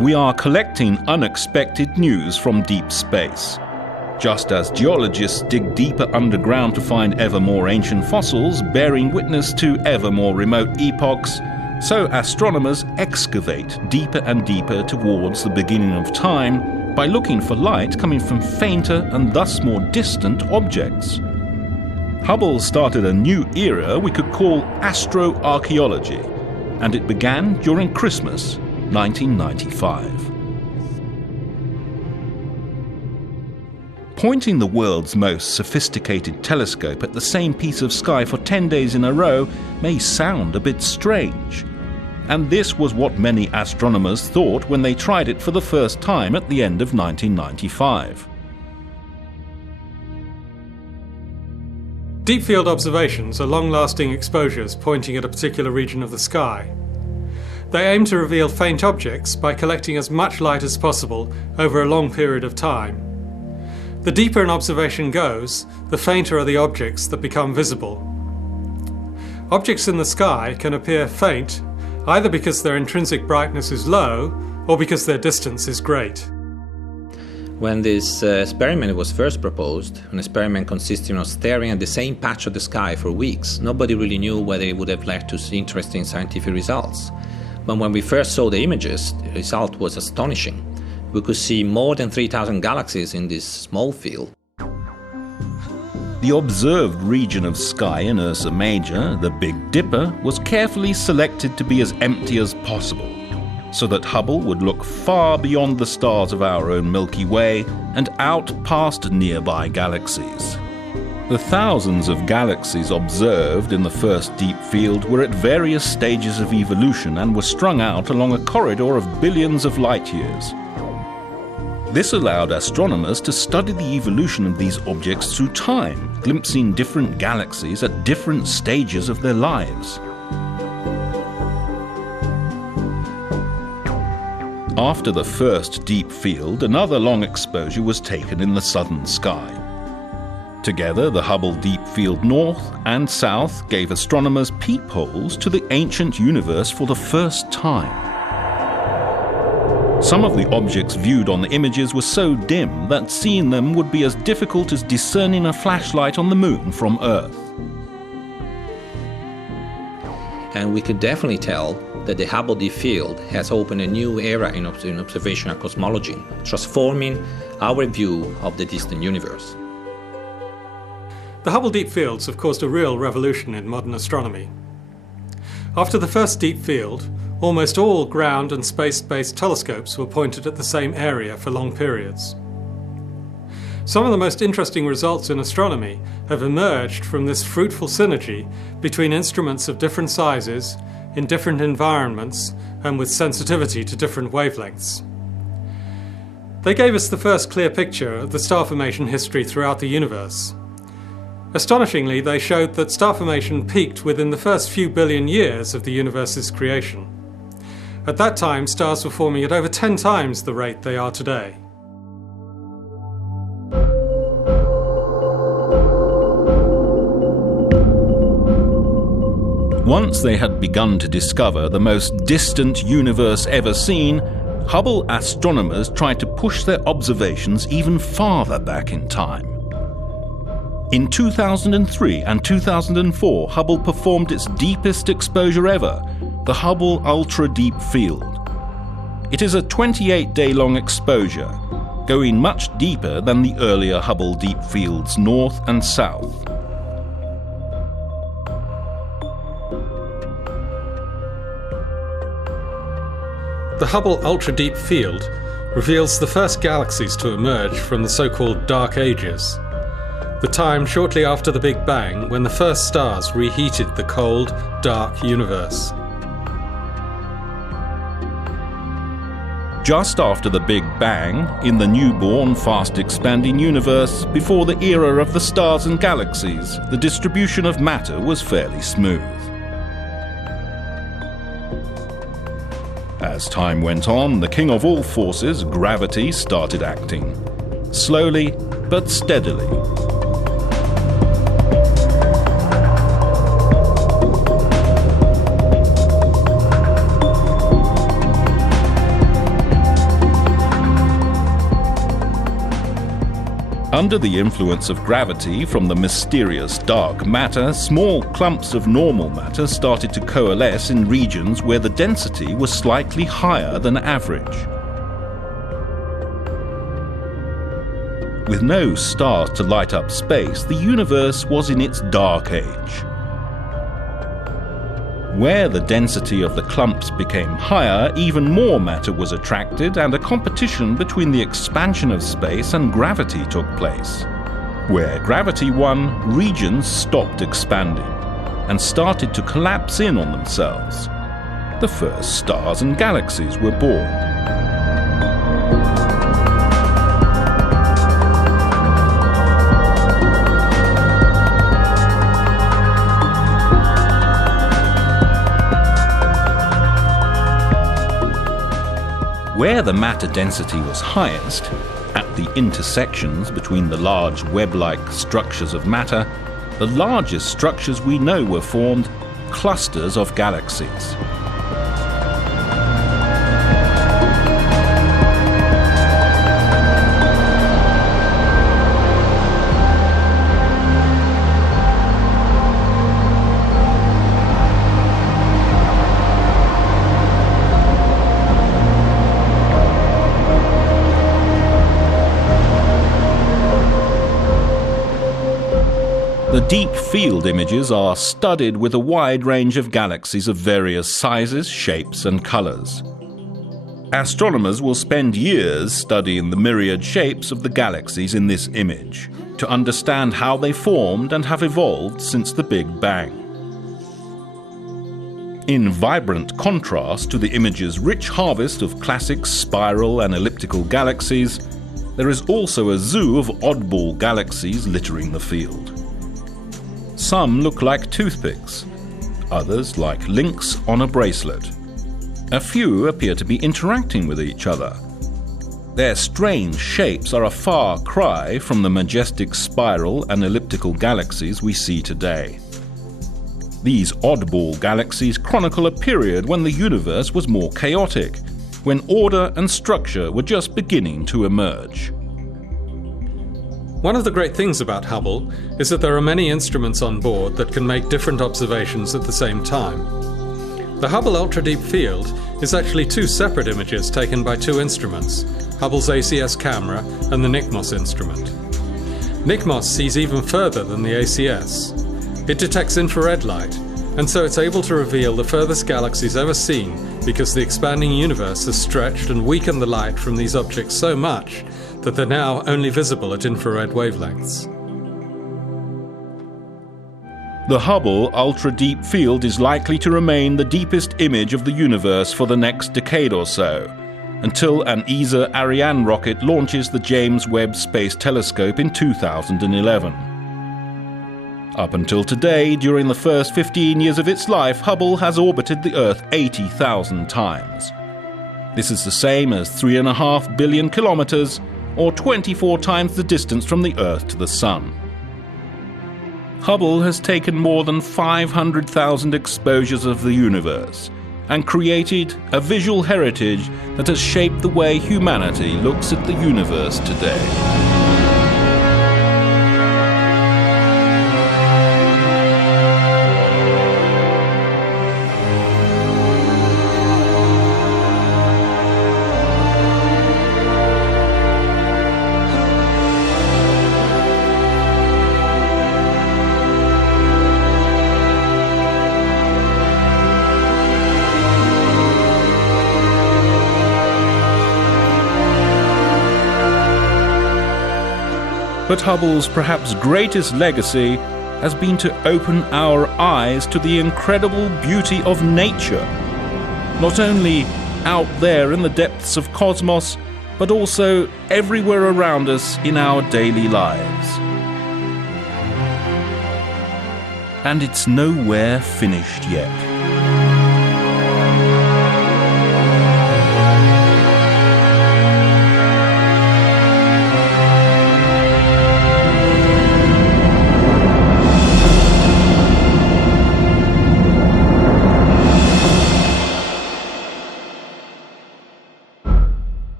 We are collecting unexpected news from deep space. Just as geologists dig deeper underground to find ever more ancient fossils bearing witness to ever more remote epochs, so astronomers excavate deeper and deeper towards the beginning of time by looking for light coming from fainter and thus more distant objects. Hubble started a new era we could call astroarchaeology, and it began during Christmas 1995. Pointing the world's most sophisticated telescope at the same piece of sky for 10 days in a row may sound a bit strange. And this was what many astronomers thought when they tried it for the first time at the end of 1995. Deep field observations are long-lasting exposures pointing at a particular region of the sky. They aim to reveal faint objects by collecting as much light as possible over a long period of time. The deeper an observation goes, the fainter are the objects that become visible. Objects in the sky can appear faint either because their intrinsic brightness is low or because their distance is great. When this experiment was first proposed, an experiment consisting of staring at the same patch of the sky for weeks, nobody really knew whether it would have led to interesting scientific results. But when we first saw the images, the result was astonishing. We could see more than 3,000 galaxies in this small field. The observed region of sky in Ursa Major, the Big Dipper, was carefully selected to be as empty as possible, so that Hubble would look far beyond the stars of our own Milky Way and out past nearby galaxies. The thousands of galaxies observed in the first deep field were at various stages of evolution and were strung out along a corridor of billions of light years. This allowed astronomers to study the evolution of these objects through time, glimpsing different galaxies at different stages of their lives. After the first deep field, another long exposure was taken in the southern sky. Together, the Hubble Deep Field North and South gave astronomers peepholes to the ancient universe for the first time. Some of the objects viewed on the images were so dim that seeing them would be as difficult as discerning a flashlight on the moon from Earth. And we could definitely tell that the Hubble Deep Field has opened a new era in observational cosmology, transforming our view of the distant universe. The Hubble Deep Fields have caused a real revolution in modern astronomy. After the first deep field, almost all ground and space-based telescopes were pointed at the same area for long periods. Some of the most interesting results in astronomy have emerged from this fruitful synergy between instruments of different sizes, in different environments, and with sensitivity to different wavelengths. They gave us the first clear picture of the star formation history throughout the universe. Astonishingly, they showed that star formation peaked within the first few billion years of the universe's creation. At that time, stars were forming at over 10 times the rate they are today. Once they had begun to discover the most distant universe ever seen, Hubble astronomers tried to push their observations even farther back in time. In 2003 and 2004, Hubble performed its deepest exposure ever, the Hubble Ultra Deep Field. It is a 28-day-long exposure, going much deeper than the earlier Hubble Deep Fields north and south. The Hubble Ultra Deep Field reveals the first galaxies to emerge from the so-called Dark Ages, the time shortly after the Big Bang when the first stars reheated the cold, dark universe. Just after the Big Bang, in the newborn, fast-expanding universe, before the era of the stars and galaxies, the distribution of matter was fairly smooth. As time went on, the king of all forces, gravity, started acting. Slowly, but steadily. Under the influence of gravity from the mysterious dark matter, small clumps of normal matter started to coalesce in regions where the density was slightly higher than average. With no stars to light up space, the universe was in its dark age. Where the density of the clumps became higher, even more matter was attracted, and a competition between the expansion of space and gravity took place. Where gravity won, regions stopped expanding and started to collapse in on themselves. The first stars and galaxies were born. Where the matter density was highest, at the intersections between the large web-like structures of matter, the largest structures we know were formed, clusters of galaxies. The deep field images are studded with a wide range of galaxies of various sizes, shapes, and colors. Astronomers will spend years studying the myriad shapes of the galaxies in this image to understand how they formed and have evolved since the Big Bang. In vibrant contrast to the image's rich harvest of classic spiral and elliptical galaxies, there is also a zoo of oddball galaxies littering the field. Some look like toothpicks, others like links on a bracelet. A few appear to be interacting with each other. Their strange shapes are a far cry from the majestic spiral and elliptical galaxies we see today. These oddball galaxies chronicle a period when the universe was more chaotic, when order and structure were just beginning to emerge. One of the great things about Hubble is that there are many instruments on board that can make different observations at the same time. The Hubble Ultra Deep Field is actually two separate images taken by two instruments, Hubble's ACS camera and the NICMOS instrument. NICMOS sees even further than the ACS. It detects infrared light, And so it's able to reveal the furthest galaxies ever seen because the expanding universe has stretched and weakened the light from these objects so much that they're now only visible at infrared wavelengths. The Hubble ultra-deep field is likely to remain the deepest image of the universe for the next decade or so, until an ESA Ariane rocket launches the James Webb Space Telescope in 2011. Up until today, during the first 15 years of its life, Hubble has orbited the Earth 80,000 times. This is the same as 3.5 billion kilometers, or 24 times the distance from the Earth to the Sun. Hubble has taken more than 500,000 exposures of the universe and created a visual heritage that has shaped the way humanity looks at the universe today. But Hubble's perhaps greatest legacy has been to open our eyes to the incredible beauty of nature, not only out there in the depths of cosmos, but also everywhere around us in our daily lives. And it's nowhere finished yet.